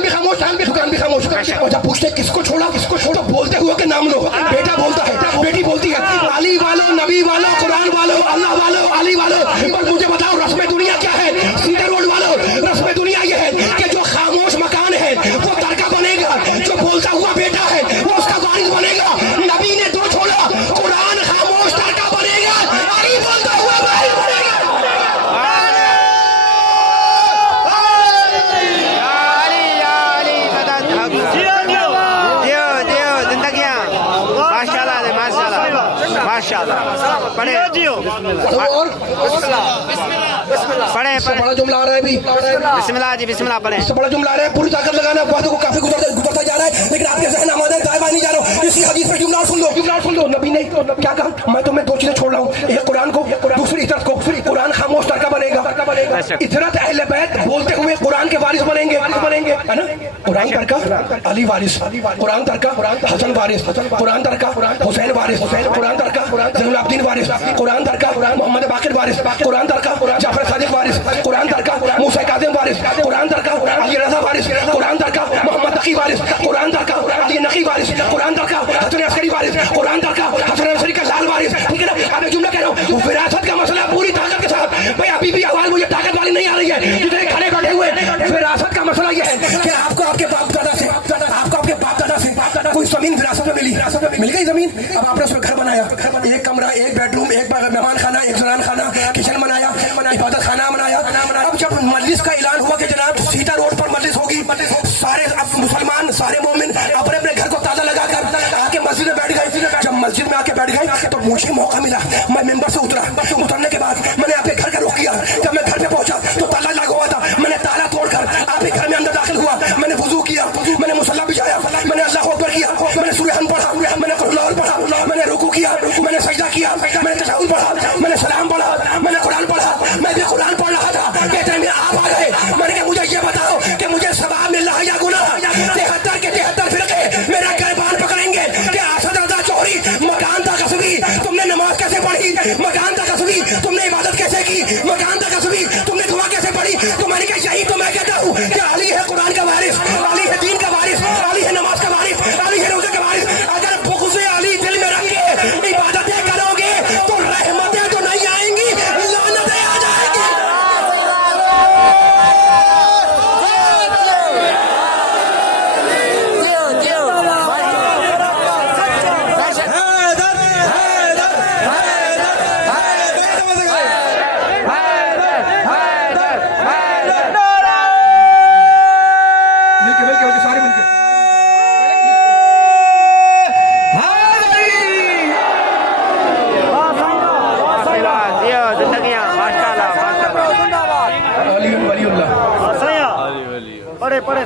بھی خاموش، دکان بھی خاموش۔ اور جب پوچھتے کس کو چھوڑا تو بولتے ہوئے کہ نام لو، بیٹا بولتا ہے، بیٹی بولتی ہے، علی والو، نبی والو، قرآن والو، اللہ والو، علی والو۔ پر مجھے بتاؤ رسم دنیا کیا ہے؟ سیدھے روڈ والو، رسم دنیا یہ ہے کہ جو خاموش مکان ہے وہ ترکہ بنے گا، جو بولتا ہوا بیٹا ہے وہ اس کا وارث بنے گا۔ نبی نے دو چھوڑا، قرآن خاموش ترکہ بنے گا، علی بولتا ہوا وارث بنے گا۔ پڑھے بڑا جملہ آ رہا ہے ابھی، بسم اللہ جی، بسم اللہ پڑھیں۔ اس سے بڑا جملہ آ رہا ہے، پوری طاقت لگانا، باتوں کو کافی گزرتا جا رہا ہے، لیکن آپ کے ذہن آمادہ ہے، دائیں بائیں نہیں جا رہا ہوں۔ اسی حدیث میں جملہ سن لو، نبی نے کیا کہا؟ میں تمہیں دو چیزیں چھوڑ رہا ہوں، ایک قرآن کو، دوسری عطرت کو۔ قرآن خاموش ترکہ بنے گا، عطرت اہل بیت بولتے ہوئے قرآن کے وارث بنیں گے، ہے نا؟ قرآن ترکہ علی وارث، قرآن ترکہ حسن وارث، قرآن ترکہ حسین وارث، قرآن ترکہ زین العابدین وارث، قرآن ترکہ محمد باقر وارث، قرآن ترکہ جعفر صادق وارث، قرآن ترکہ موسیٰ کاظم وارث، قرآن ترکہ علی رضا وارث، قرآن ترکہ محمد تقی وارث، قرآن ترکہ علی نقی وارث، قرآن ترکہ حسن عسکری وارث، قرآن ترکہ حسن عسکری کا لال وارث، ٹھیک ہے نا؟ اب ایک جملہ کہہ رہا ہوں، وراثت کا مسئلہ پوری طاقت کے ساتھ، بھائی ابھی بھی آواز مجھے طاقت والی نہیں آ رہی ہے، جتنے کھڑے بیٹھے ہوئے، وراثت کا مسئلہ یہ ہے کہ آپ کو آپ کے باپ دادا سے کوئی زمین وراثت میں مل گئی زمین، اب آپ نے اس میں گھر بنایا، ایک کمرہ، ایک بیڈ روم، ایک مہمان خانہ، ایک زنان خانہ، کچن بنایا، عبادت خانہ بنایا۔ اب جب مجلس کا اعلان ہوا کہ جناب سیدھا روڈ پر مجلس ہوگی، سارے مسلمان، سارے مومن اپنے اپنے گھر کو تالا لگا کر آ کے مسجد میں بیٹھ گئے۔ جب مسجد میں آ کے بیٹھ گئے تو مجھے موقع ملا، میں ممبر سے اترنے کے بعد میں نے آپ کے گھر کا رخ کیا۔ جب میں گھر پہ پہنچا تو تالا لگا ہوا تھا، میں نے تالا توڑ کر آپ کے گھر میں اندر داخل ہوا، میں نے وضو کیا، میں نے مصلی بچھایا، میں نے اللہ اکبر کیا، میں نے سورہ حمد پڑھا، میں نے قل اعوذ پڑھا، میں نے رکوع کیا، میں نے سجدہ کیا، میں نے تشہد پڑھا، میں نے سلام پڑھا، میں نے قرآن پڑھا، میں بھی قرآن پڑھ رہا تھا کہ اتنے میں آپ آ گئے۔ میں نے کہا مجھے یہ بتاؤ کہ مجھے ثواب مل رہا ہے یا گناہ؟ 73 کے 73 فرقے میرا گریبان پکڑیں گے کہ آسد رضا چوری، مکان تھا قصبی، تم نے نماز کیسے پڑھی؟ مکان تھا قصبی، تم نے عبادت کیسے کی؟ مکان تھا قصبی، تم نے دعا کیسے پڑھی؟ تو میں نے کہا یہی تو میں کہتا ہوں کہ علی ہے قرآن کا وارث، علی ہے دین کا وارث، علی ہے نماز کا وارث، علی ہے روزے کا وارث۔ اگر بغض علی دل میں رکھ کے عبادتیں کرو گے تو رحمتیں تو نہیں آئیں گی، لعنتیں آ جائیں گی۔ علی ولی اللہ. پڑھے پڑھے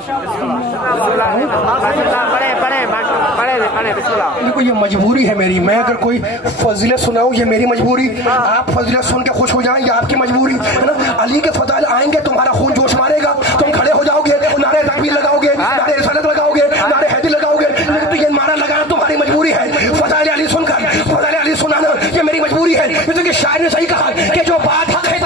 دیکھو یہ مجبوری ہے میری, میں اگر کوئی فضیلت سناؤں یہ میری مجبوری, آپ فضیلت سن کے خوش ہو جائیں یہ آپ کی مجبوری ہے نا. علی کے فضائل آئیں گے تمہارا خون جوش مارے گا, تم کھڑے ہو جاؤ گے, نعرے تکبیر لگاؤ گے, نعرے رسالت لگاؤ گے, نعرے حیدر لگاؤ گے, لیکن تو یہ نعرہ لگانا تمہاری مجبوری ہے. فضائل علی سن کر فضائل علی سنانا یہ میری مجبوری ہے. جیسے کہ شاعر نے صحیح کہا کہ جو بات حق ہے,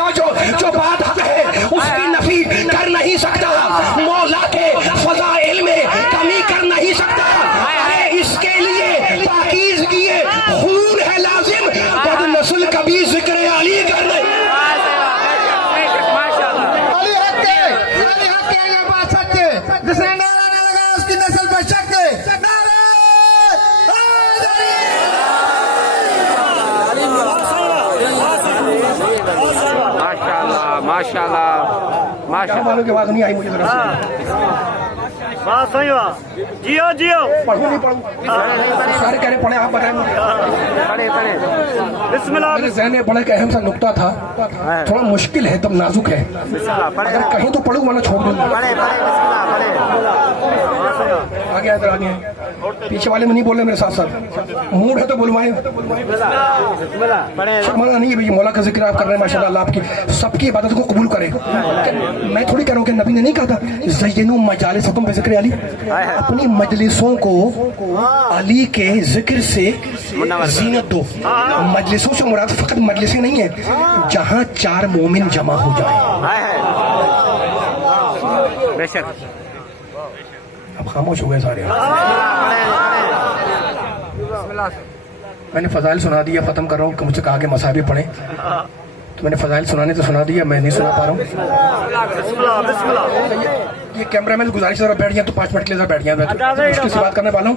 جو بات حق ہے اس کی نفی کر نہیں سکتا, مولا کے فضائل میں کمی کر نہیں سکتا. اس کے لیے پاکیزگی خون ہے لازم, بد نسل کبھی ذکر علی کر نہیں. علی حق ہے, علی حق ہے, یہ بات سچ ہے. جس نے نعرہ نہ لگایا اس کی نسل پر شک ہے. ماشاء اللہ ماشاء اللہ. والوں کی آواز نہیں آئی مجھے ذرا سے. بات صحیح ہوا. جیو جیو. پڑھوں نہیں پڑھوں, سارے کہہ رہے پڑھیں, آپ بتائیں مجھے. بسم اللہ. میرے ذہن میں بڑا ایک اہم سا نقطہ تھا, تھوڑا مشکل ہے تب نازک ہے, اگر کہیں تو پڑھوں ورنہ چھوڑ دوں. آگے ادھر آگے پیچھے والے میں نہیں بول رہے میرے ساتھ ساتھ, موڈ ہے تو بلوائیں. شرمانا نہیں ہے بھائی, مولا کا ذکر آپ کر رہے ہیں ماشاء اللہ, آپ کی سب کی عبادت کو قبول کرے. میں تھوڑی کہہ رہا ہوں کہ نبی نے نہیں کہا تھا زینوا مجالسکم بذکر علی, اپنی مجلسوں کو علی کے ذکر سے زینت دو. مجلسوں سے مراد فقط مجلسیں نہیں ہیں, جہاں چار مومن جمع ہو جائیں. بے شک. اب خاموش ہو گئے سارے. میں نے فضائل سنا دیا, ختم کر رہا ہوں کہ مجھ سے کہا کہ مصحابی پڑھیں, تو میں نے فضائل سنانے تو سنا دیا, میں نہیں سنا پا رہا ہوں. یہ کیمرہ مین گزارش ذرا بیٹھ جائیں تو 5 منٹ کے لیے ذرا بیٹھ جائیں. میں مشکل سے بات کرنے والا ہوں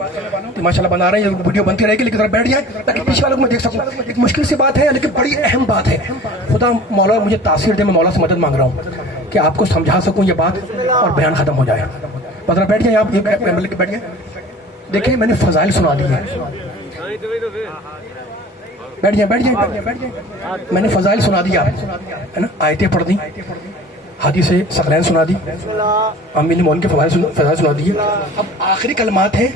تو ماشاء اللہ بنا رہے ہیں, ویڈیو بنتی رہے گی لیکن ذرا بیٹھ جائیں تاکہ پیچھے والوں کو میں دیکھ سکوں. ایک مشکل سی بات ہے لیکن بڑی اہم بات ہے. خدا مولا مجھے تاثیر دے, میں مولا سے مدد مانگ رہا ہوں کہ آپ کو سمجھا سکوں یہ بات اور بیان ختم ہو جائے. ذرا بیٹھ جائیں, آپ یہ بیٹھ جائیں. دیکھیں میں نے فضائل سنا دی ہیں, بیٹھ جائیں. میں نے فضائل سنا دیا ہے نا, آیتیں پڑھ دی, حدیث ثقلین سنا دی, امین مون کے فضائل سنا دی. اب آخری کلمات ہیں,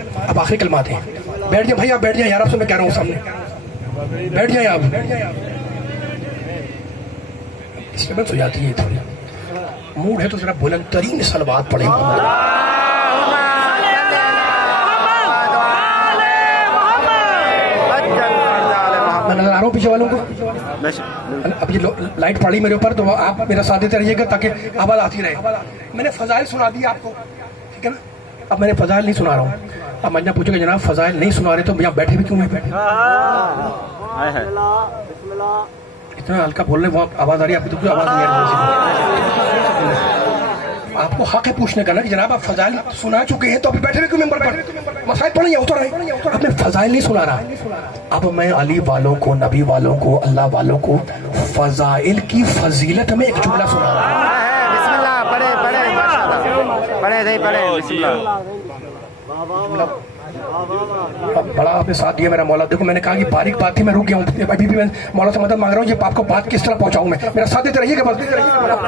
بیٹھ جائیں بھائی, آپ بیٹھ جائیں یار, آپ سے میں کہہ رہا ہوں سامنے بیٹھ جائیں. آپ ڈسٹربنس ہو جاتی ہے تھوڑی, موڈ ہے تو ذرا بلند ترین صلوات پڑھیں. میں نظر آ رہا ہوں پیچھے والوں کو. اب یہ لائٹ پڑی میرے اوپر تو آپ میرا ساتھ دیتے رہیے گا تاکہ آواز آتی رہے. میں نے فضائل سنا دی آپ کو, ٹھیک ہے نا. اب میں نے فضائل نہیں سنا رہا ہوں. اب میں پوچھوں گا جناب فضائل نہیں سنا رہے تو یہاں بیٹھے بھی کیوں نہیں بیٹھے؟ اتنا ہلکا بول رہے ہیں, وہ آواز آ رہی ہے آپ کی, تو آواز نہیں آ رہی. آپ کو حق ہے پوچھنے کا نا کہ جناب آپ فضائل سنا چکے ہیں تو ابھی بیٹھے ہوئے کیوں ممبر پر؟ مسائل پڑھیں یا اتر رہے. اب میں فضائل نہیں سنا رہا, اب میں علی والوں کو, نبی والوں کو, اللہ والوں کو فضائل کی فضیلت میں ایک جملہ سنا رہا ہوں. بسم اللہ. پڑھے بسم اللہ. بڑا آپ نے ساتھ دیا میرا مولا. دیکھو میں نے کہا کہ باریک بات تھی, میں رک گیا ہوں, ابھی بھی میں مولا سے مدد مانگ رہا ہوں. یہ آپ کو بات کس طرح پہنچاؤں, میں میرا ساتھ دیتے رہیے گا.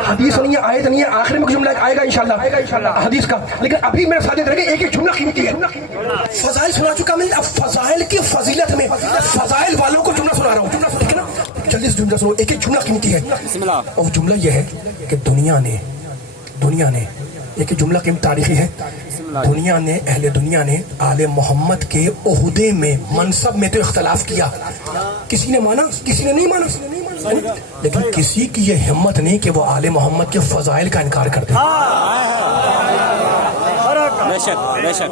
حدیث نہیں ہے, آیت نہیں ہے, آخر میں جملہ آئے گا انشاءاللہ حدیث کا, لیکن ابھی میرا ساتھ دیتے رہیے گا. ایک جملہ قیمتی ہے. فضائل سنا چکا میں, اب فضائل کی فضیلت میں فضائل والوں کو جملہ سنا رہا ہوں, ٹھیک ہے نا. جلدی سے جملہ سنو, ایک جملہ قیمتی ہے. اور جملہ یہ ہے کہ دنیا نے ایک جملہ قیمت تاریخی ہے. دنیا نے, اہل دنیا نے آل محمد کے عہدے میں, منصب میں تو اختلاف کیا. کسی نے مانا, کسی نے نہیں مانا, لیکن کسی کی یہ ہمت نہیں کہ وہ آل محمد کے فضائل کا انکار کر دے. بے شک بے شک.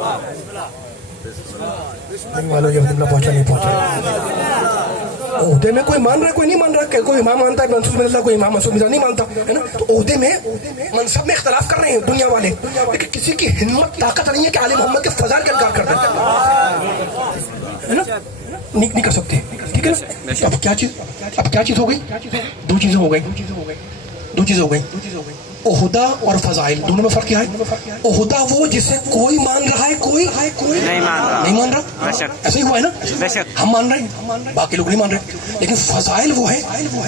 یہ جملہ پہنچا نہیں پہنچا. عہدے میں کوئی مان رہا ہے, کوئی نہیں مان رہا. کوئی امام مانتا ہے منصور مرزا, کوئی امام منصور مرزا نہیں مانتا ہے نا. تو عہدے میں منصب میں اختلاف کر رہے ہیں دنیا والے, لیکن کسی کی ہمت طاقت نہیں ہے کہ آل محمد کے فضائل کا انکار کر دیں, ہے نا. نہیں کر سکتے, ٹھیک ہے نا. اب کیا چیز ہو گئی, دو چیزیں ہو گئی. عہدہ اور فضائل دونوں میں فرق کیا ہے؟ عہدہ وہ جسے کوئی مان رہا ہے، کوئی نہیں مان رہا، بے شک ایسے ہی ہوا ہے نا، بے شک ہم مان رہے ہیں، باقی لوگ نہیں مان رہے. لیکن فضائل وہ ہے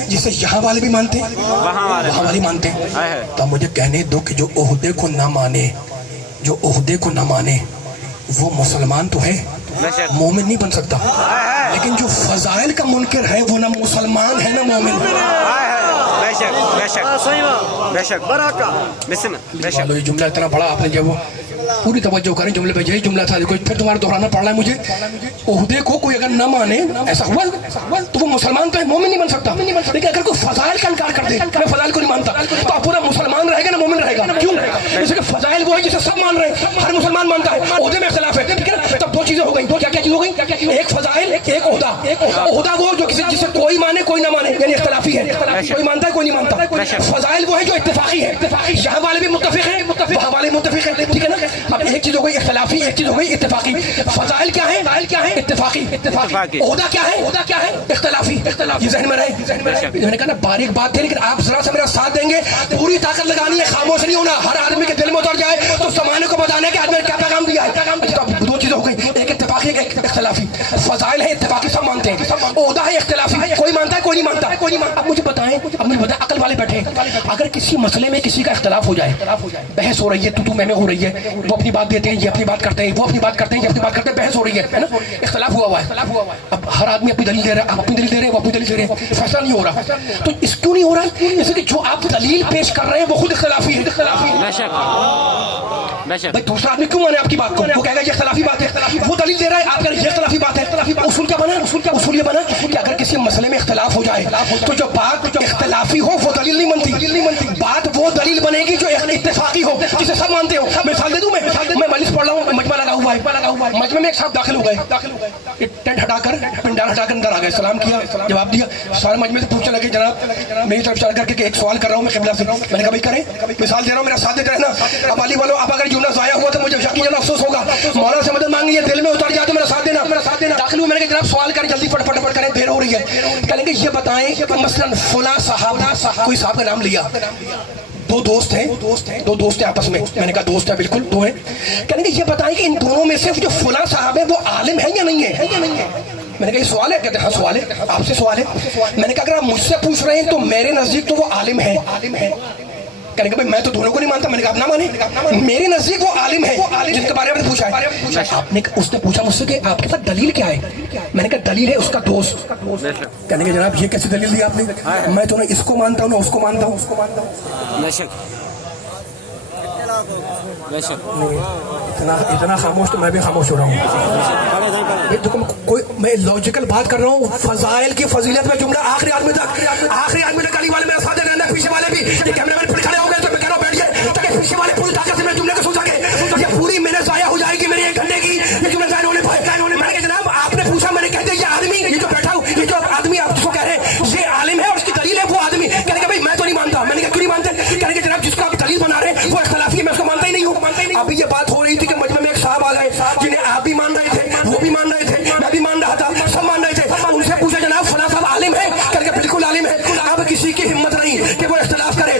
جسے یہاں والے بھی مانتے ہیں، وہاں والے مانتے ہیں. ہے. تو مجھے کہنے دو کہ جو عہدے کو نہ مانے، جو عہدے کو نہ مانے وہ مسلمان تو ہے، بے شک مومن نہیں بن سکتا. لیکن جو فضائل کا منکر ہے وہ نہ مسلمان ہے نہ مومن. بے شک بے شک صحیح بات بے شک برکہ بسم بے شک. یہ جملہ اتنا بڑا آپ نے جب وہ پوری توجہ کریں جملے پہ، یہی جملہ تھا، دیکھو پھر تمہارا دہرانا پڑ رہا ہے مجھے. عہدے کو کوئی اگر نہ مانے، ایسا ہوا تو وہ مسلمان تو ہے، مومن نہیں بن سکتا. لیکن اگر کوئی فضائل کا انکار کر دے، میں فضائل کو نہیں مانتا، تو آپ پورا مسلمان رہے گا نا مومن رہے گا؟ کیوں؟ جیسے کہ فضائل وہ ہے جسے سب مان رہے ہیں، ہر مسلمان مانتا ہے. عہدے میں اختلاف ہے، ٹھیک ہے نا؟ تب دو چیزیں ہو گئی. دو کیا چیز ہو گئی؟ ایک فضائل، ایک عہدہ. عہدہ وہ جو جسے کوئی مانے کوئی نہ مانے، یعنی اختلافی ہے، کوئی مانتا ہے کوئی نہیں مانتا. فضائل وہ ہے جو اتفاقی ہے، یہاں والے بھی متفق ہیں، وہاں والے متفق ہیں، ٹھیک ہے نا؟ اب ایک چیز ہو گئی اختلافی، ایک چیز ہو گئی اتفاقی. فضائل کیا ہے؟ اتفاقی. عہدہ کیا ہے؟ اختلافی. یہ ذہن میں رہے. میں نے کہا نا باریک بات ہے، لیکن آپ ذرا سا میرا ساتھ دیں گے، پوری طاقت لگانی ہے، خاموش نہیں ہونا. ہر آدمی کے دل میں اتر جائے تو زمانے کو بتانے کہ آدمی نے کیا پیغام دیا ہے. دو چیزیں ہو گئی، ایک اتفاقی ایک اختلافی. فضائل ہے اتفاقی، سب مانتے ہیں. عہدہ ہے اختلافی، کوئی مانتا ہے کوئی نہیں مانتا. اب مجھے بتائیں، عقل والے بیٹھے، اگر کسی مسئلے میں کسی کا اختلاف ہو جائے، بحث ہو رہی ہے، تو میں ہو رہی ہے، وہ اپنی بات دیتے ہیں، یہ اپنی بات کرتے ہیں، وہ اپنی بات کرتے ہیں، یہ اپنی بات کرتے ہیں، بحث ہو رہی ہے نا، اختلاف ہوا ہے. اب ہر آدمی اپنی دلیل دے رہا ہے، آپ اپنی دلیل دے رہے ہیں، وہ اپنی دلیل دے رہے ہیں، فیصلہ نہیں ہو رہا. تو اس کیوں نہیں ہو رہا؟ جیسے کہ جو آپ دلیل پیش کر رہے ہیں وہ خود اختلافی ہے. بے شک بے شک. بھائی دوسرا آدمی کیوں مانے آپ کی بات کو؟ وہ کہے گا یہ اختلافی بات ہے، وہ دلیل دے رہا ہے، آپ کہہ رہے ہیں یہ اختلافی بات ہے. اصول کیا بنا؟ اصول یہ بنا کہ اگر کسی مسئلے میں اختلاف ہو جائے تو جو بات اختلافی ہو وہ دلیل نہیں بنتی. بات وہ دلیل بنے گی جو اتفاقی ہو، جسے سب مانتے ہو. مثال دے دوں میں مجلس پڑھ رہا ہوں، مجمع لگا ہوا ہے، مجمع میں ایک صاحب داخل ہو گئے، ٹینٹ ہٹا کر پنڈال ہٹا کر اندر آ گئے، سلام کیا، جواب دیا. سارے مجمع سے پوچھنے لگے جناب میری طرف چل کر کے ایک سوال کر رہا ہوں میں قبلہ سے. میں نے کہا بھائی کریں، مثال دے رہا ہوں، میرا ساتھ دیتے رہنا. اب علی والو اب اگر جملہ ضائع ہوا تو مجھے یقیناً افسوس ہوگا، مولانا سے مدد مانگی ہے، دل میں اتر جاتے میرا ساتھ دینا. داخل ہوں، میں نے کہا جناب سوال کریں، جلدی فٹ کریں، دیر ہو رہی ہے. کہیں گے یہ بتائیں کہ مثلاً فلاں صاحب، کوئی صاحب کا نام لیا، دو دوست ہیں آپس میں. میں نے کہا دوست ہیں، بالکل دو ہیں. کہنے کہ یہ بتائیں کہ ان دونوں میں سے جو فلاں صاحب ہے وہ عالم ہے یا نہیں ہے؟ میں نے کہا یہ سوال ہے؟ کہتے ہیں ہاں سوال ہے، آپ سے سوال ہے. میں نے کہا اگر آپ مجھ سے پوچھ رہے ہیں تو میرے نزدیک تو وہ عالم ہے. کہنے کہ بھائی میں تو دونوں کو نہیں مانتا. میں نے کہا آپ نہ مانیں، میرے نزدیک وہ عالم ہے جن کے بارے میں پوچھا ہے. اس نے پوچھا مجھ سے کہ آپ کے پاس دلیل کیا ہے؟ میں نے کہا دلیل ہے اس کا دوست. کہنے کہ جناب یہ کیسی دلیل دی آپ نے؟ میں تو نہ اس کو مانتا ہوں نہ اس کو مانتا ہوں. بے شک بے شک. اتنا خاموش تو میں بھی خاموش ہو رہا ہوں. میں لاجیکل بات کر رہا ہوں. فضائل کی فضیلت میں جملہ آخری آدمی تک علی والے میرے ساتھ رہنا، پیچھے والے بھی. یہ کیمرہ مین پھر کھڑے ہو گئے تو میں کہہ رہا ہوں بیٹھیے تاکہ پیچھے والے پوری طاقت سے میرے جملے کو سن سکے. یہ پوری محنت ضائع ہو جائے گی میری 1 گھنٹے کی، یہ جملہ ضائع ہونے پائے. میں نے کہا جناب آپ نے پوچھا، میں نے کہتے یہ آدمی، یہ جو بیٹھا ہوں، یہ جو آدمی آپ کو کہہ رہے ہیں یہ عالم ہے اور اس کی دلیل ہے وہ آدمی. کہنے کہ بھائی میں تو نہیں مانتا. میں نے کہا کیوں نہیں مانتے؟ کہنے کہ جناب جس کو آپ دلیل بنا رہے ہیں وہ اختلافی ہے، میں اس کو مانتا ہی نہیں ہوں. ابھی یہ بات ہو رہی تھی کہ مجمع میں ایک صاحب آ گئے جنہیں آپ بھی مان رہے تھے، وہ بھی مان رہے تھے، میں بھی مان رہا تھا، سب مان رہے تھے. ان سے پوچھا جناب فلاں صاحب عالم ہے؟ کہنے کہ بالکل عالم ہے. اب کسی کی ہمت نہیں کہ وہ اختلاف کرے.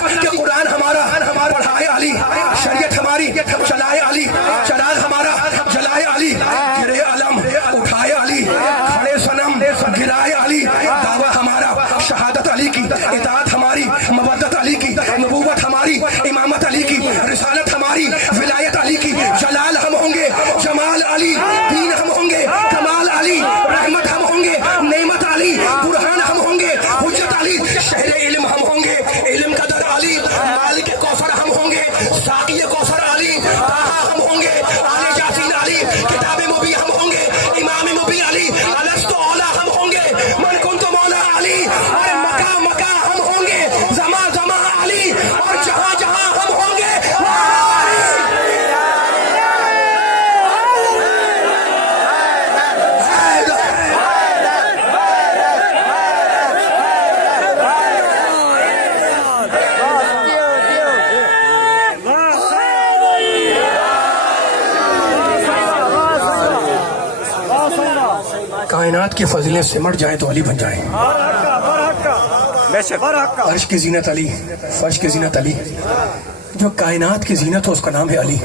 کیا کہ قرآن ہمارا پڑھائے علی، شریعت ہماری چلائے علی، چراغ ہمارا جلائے علی، گرے علم اٹھائے علی، کھڑے صنم گرائے علی، دعویٰ ہمارا شہادت علی کی، اطاعت ہماری مودت علی کی، نبوت ہماری امامت علی کی، رسالت ہماری ولایت علی کی، جلال ہم ہوں گے جمال علی، دین ہم ہوں گے کمال علی، رحمت ہم ہوں گے نعمت علی، برہان ہم ہوں گے حجت علی، شہر علم ہم ہوں گے علم کا در علی، مالک کوثر ہم ہوں گے ساقی کوثر علی، طٰہٰ ہم ہوں گے آل یاسین علی، کتاب مبین ہم ہوں گے امام مبین علی، الست اولا ہم ہوں گے من کنت مولا علی، اور مکہ مکہ ہم ہوں گے زما زما علی، اور جہاں جہاں ہم ہوں گے کائنات کی فضلیں سمٹ جائیں تو علی بن جائیں، بے شک عرش کی زینت علی، فرش کی زینت علی، جو کائنات کی زینت ہو اس کا نام ہے علی،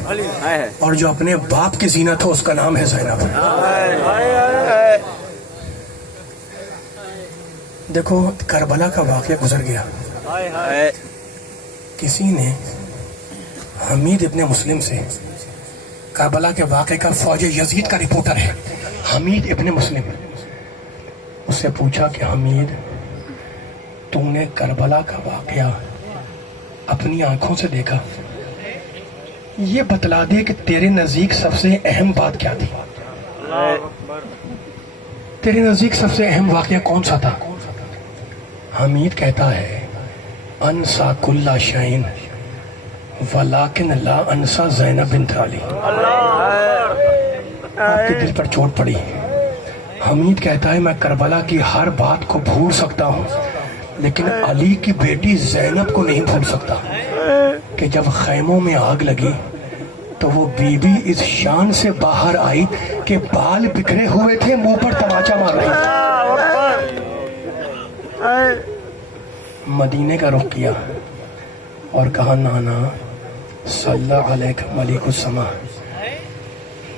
اور جو اپنے باپ کی زینت ہو اس کا نام ہے زینب۔ دیکھو کربلا کا واقعہ گزر گیا، کسی نے حمید ابن مسلم سے، کربلا کے واقعے کا فوج یزید کا رپورٹر ہے حمید ابن مسلم، اس سے پوچھا کہ حمید تم نے کربلا کا واقعہ اپنی آنکھوں سے دیکھا، یہ بتلا دے کہ تیرے نزدیک سب سے اہم بات کیا تھی، تیرے نزدیک سب سے اہم واقعہ کون سا تھا؟ حمید کہتا ہے انسا کل شعین ولیکن لا انسا زینب بنت علی۔ آپ کے دل پر چوٹ پڑی، حمید کہتا ہے میں کربلا کی ہر بات کو بھول سکتا ہوں لیکن علی کی بیٹی زینب کو نہیں بھول سکتا کہ جب خیموں میں آگ لگی تو وہ بی بی اس شان سے باہر آئی کہ بال بکھرے ہوئے تھے، منہ پر تماچا مار رہی تھی۔ مدینے کا رخ کیا اور کہا نانا صلی علیک ملک السما،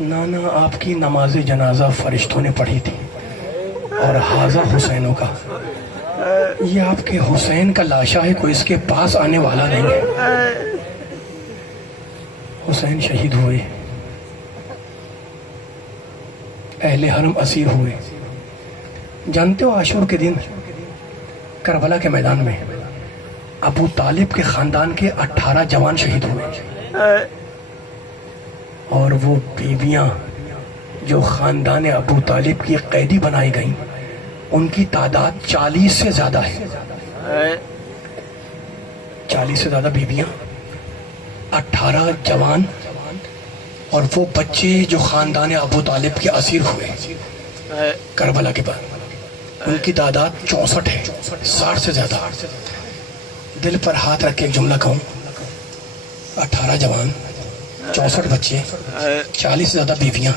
نانا آپ کی نماز جنازہ فرشتوں نے پڑھی تھی، اور حاضہ حسینوں کا، یہ آپ کے حسین کا لاشا ہے، کوئی اس کے پاس آنے والا نہیں ہے۔ حسین شہید ہوئے، اہل حرم اسیر ہوئے۔ جانتے ہو عاشور کے دن کربلا کے میدان میں ابو طالب کے خاندان کے 18 جوان شہید ہوئے، اور وہ بیویاں جو خاندان ابو طالب کی قیدی بنائی گئیں ان کی تعداد 40 سے زیادہ ہے، 40 سے زیادہ بیویاں، 18 جوان، اور وہ بچے جو خاندان ابو طالب کے اسیر ہوئے کربلا کے بعد، ان کی تعداد 64 ہے، 60 سے زیادہ۔ دل پر ہاتھ رکھ کے ایک جملہ کہوں، 18 جوان، 64 بچے، 40 سے زیادہ بیویاں،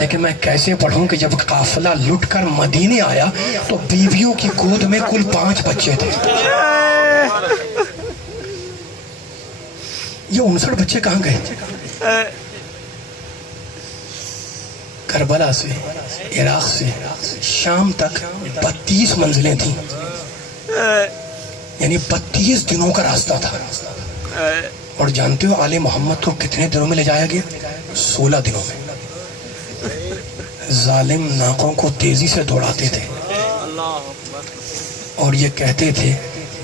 لیکن میں کیسے پڑھوں کہ جب قافلہ لٹ کر مدینے آیا تو بیویوں کی گود میں کل 5 بچے تھے۔ یہ 59 بچے کہاں گئے؟ کربلا سے عراق سے شام تک 32 منزلیں تھیں، یعنی 32 دنوں کا راستہ تھا۔ اور جانتے ہو آل محمد کو کتنے دنوں میں لے جایا گیا؟ 16 دنوں میں۔ ظالم ناقوں کو تیزی سے دوڑاتے تھے اور یہ کہتے تھے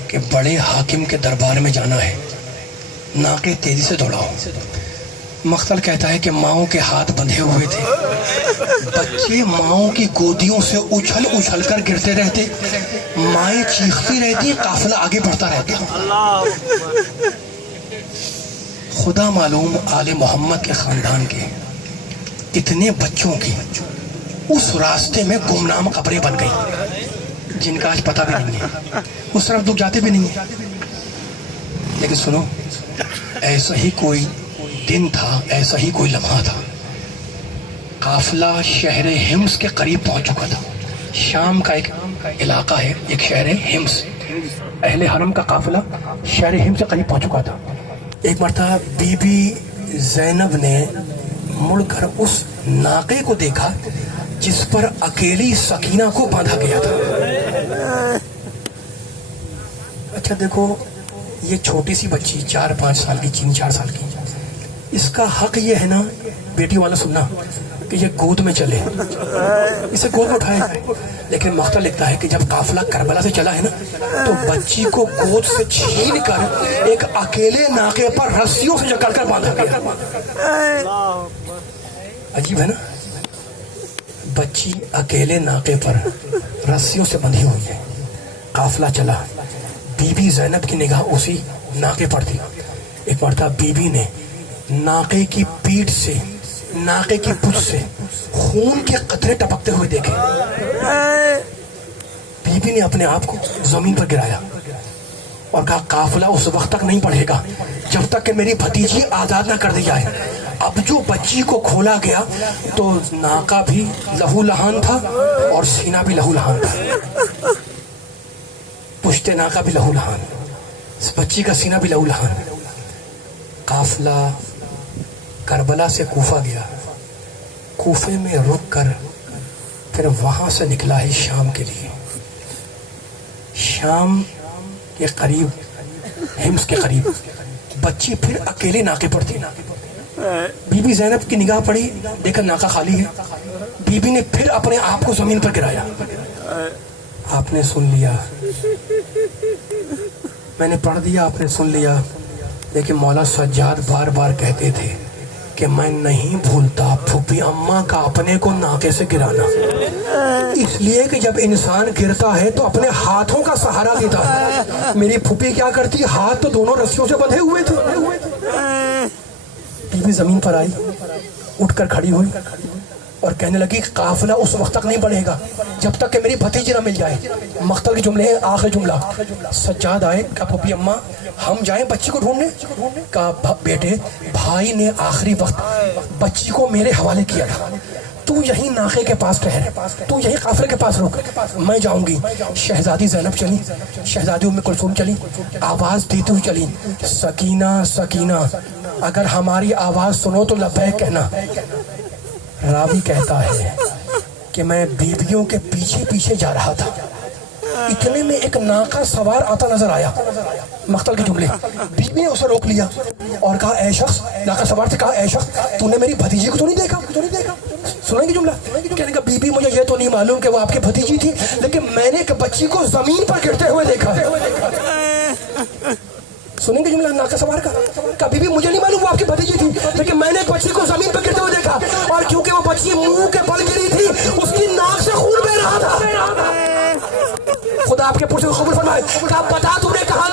کہ بڑے حاکم کے دربار میں جانا ہے، ناقے تیزی سے دوڑاؤ۔ مقتل کہتا ہے کہ ماؤں کے ہاتھ بندھے ہوئے تھے، بچے ماؤں کی گودیوں سے اچھل اچھل کر گرتے رہتے، مائیں چیختی رہتی، قافلہ آگے بڑھتا رہتا۔ خدا معلوم آل محمد کے خاندان کے اتنے بچوں کی اس راستے میں گمنام قبریں بن گئی جن کا آج پتہ بھی نہیں ہے، اس طرف لوگ جاتے بھی نہیں ہیں۔ لیکن سنو، ایسا ہی کوئی دن تھا، ایسا ہی کوئی لمحہ تھا، قافلہ شہر حمص کے قریب پہنچ چکا تھا۔ شام کا ایک علاقہ ہے، ایک شہر ہے حمص، اہل حرم کا قافلہ شہر ہم سے قریب پہنچ چکا تھا. ایک مرتبہ بی بی زینب نے مڑ کر اس ناقے کو دیکھا جس پر اکیلی سکینہ کو باندھا گیا تھا. اچھا دیکھو، یہ چھوٹی سی بچی 4-5 سال کی، 3-4 سال کی، اس کا حق یہ ہے نا بیٹی والا سننا کہ یہ گود میں چلے، اسے گود میں اٹھائے جائے. لیکن مختار لکھتا ہے کہ جب قافلہ کربلا سے چلا ہے نا تو بچی کو گود سے چھین کر ایک اکیلے ناقے پر رسیوں سے جکڑ کر باندھا گیا. عجیب ہے نا، بچی اکیلے ناقے پر رسیوں سے بندھی ہوئی ہے. قافلہ چلا، بی بی زینب کی نگاہ اسی ناقے پر تھی. ایک مرتبہ بی بی نے ناقے کی پیٹھ سے، ناقے کی پشت سے خون کے قطرے ٹپکتے ہوئے دیکھے. بی بی نے اپنے آپ کو زمین پر گرایا اور کہا قافلہ اس وقت تک نہیں بڑھے گا جب تک کہ میری بھتیجی آزاد نہ کر دی جائے. اب جو بچی کو کھولا گیا تو ناقہ بھی لہو لہان تھا اور سینہ بھی لہو لہان تھا، پشت ناقہ بھی لہو لہان، اس بچی کا سینہ بھی لہو لہان. قافلہ کربلا سے کوفہ گیا، کوفے میں رک کر پھر وہاں سے نکلا ہے شام کے لیے. شام کے قریب، ہمس کے قریب، بچی پھر اکیلے ناقے پر تھی. بی بی زینب کی نگاہ پڑی، دیکھا ناقہ خالی ہے. بی بی نے پھر اپنے آپ کو زمین پر گرایا. آپ نے سن لیا، میں نے پڑھ دیا، آپ نے سن لیا. لیکن مولا سجاد بار بار کہتے تھے کہ میں نہیں بھولتا پھوپھی اماں کا اپنے کو ناقے سے گرانا، اس لیے کہ جب انسان گرتا ہے تو اپنے ہاتھوں کا سہارا لیتا ہے. میری پھوپھی کیا کرتی، ہاتھ تو دونوں رسیوں سے بندھے ہوئے تھے. بی بی زمین پر آئی، اٹھ کر کھڑی ہوئی اور کہنے لگی قافلہ اس وقت تک نہیں بڑھے گا جب تک کہ میری بھتیجی نہ مل جائے. مقتل کے جملے ہیں، آخری جملہ. سجاد آئے، کہا پھوپھی اماں ہم جائیں بچی کو ڈھونڈنے؟ کہا بیٹے، بھائی نے آخری وقت بچی کو میرے حوالے کیا تھا، تو یہیں ناقے کے پاس ٹھہر، تو یہیں قافلے کے پاس رک، میں جاؤں گی. شہزادی زینب چلی، شہزادی ام کلثوم چلی، آواز دیتے ہوئے چلی، سکینہ سکینہ، اگر ہماری آواز سنو تو لبیک کہنا. راوی کہتا ہے کہ میں بیویوں کے پیچھے پیچھے جا رہا تھا، اتنے میں ایک ناقہ سوار آتا نظر آیا. مقتل کے جملے، بیوی نے اسے روک لیا اور کہا اے شخص، ناقہ سوار سے کہا اے شخص، تو نے میری بھتیجی کو تو نہیں دیکھا؟ سنیں گے جملہ؟ کہنے کا بی بی مجھے یہ تو نہیں معلوم کہ وہ آپ کی بھتیجی تھی، لیکن میں نے ایک بچی کو زمین پر گرتے ہوئے دیکھا ہے. سنیں گے جملہ ناقہ سوار کا؟ کبھی بھی مجھے نہیں معلوم وہ آپ کی بھتیجی تھی، لیکن میں نے ایک بچی کو زمین پر گرتے ہوئے دیکھا، اور کیونکہ وہ بچی منہ کے بل گری تھی اس کی ناک سے خون بہ رہا تھا. خدا آپ کے پرسے کو قبول فرمائے. کہا بتا تم نے کہاں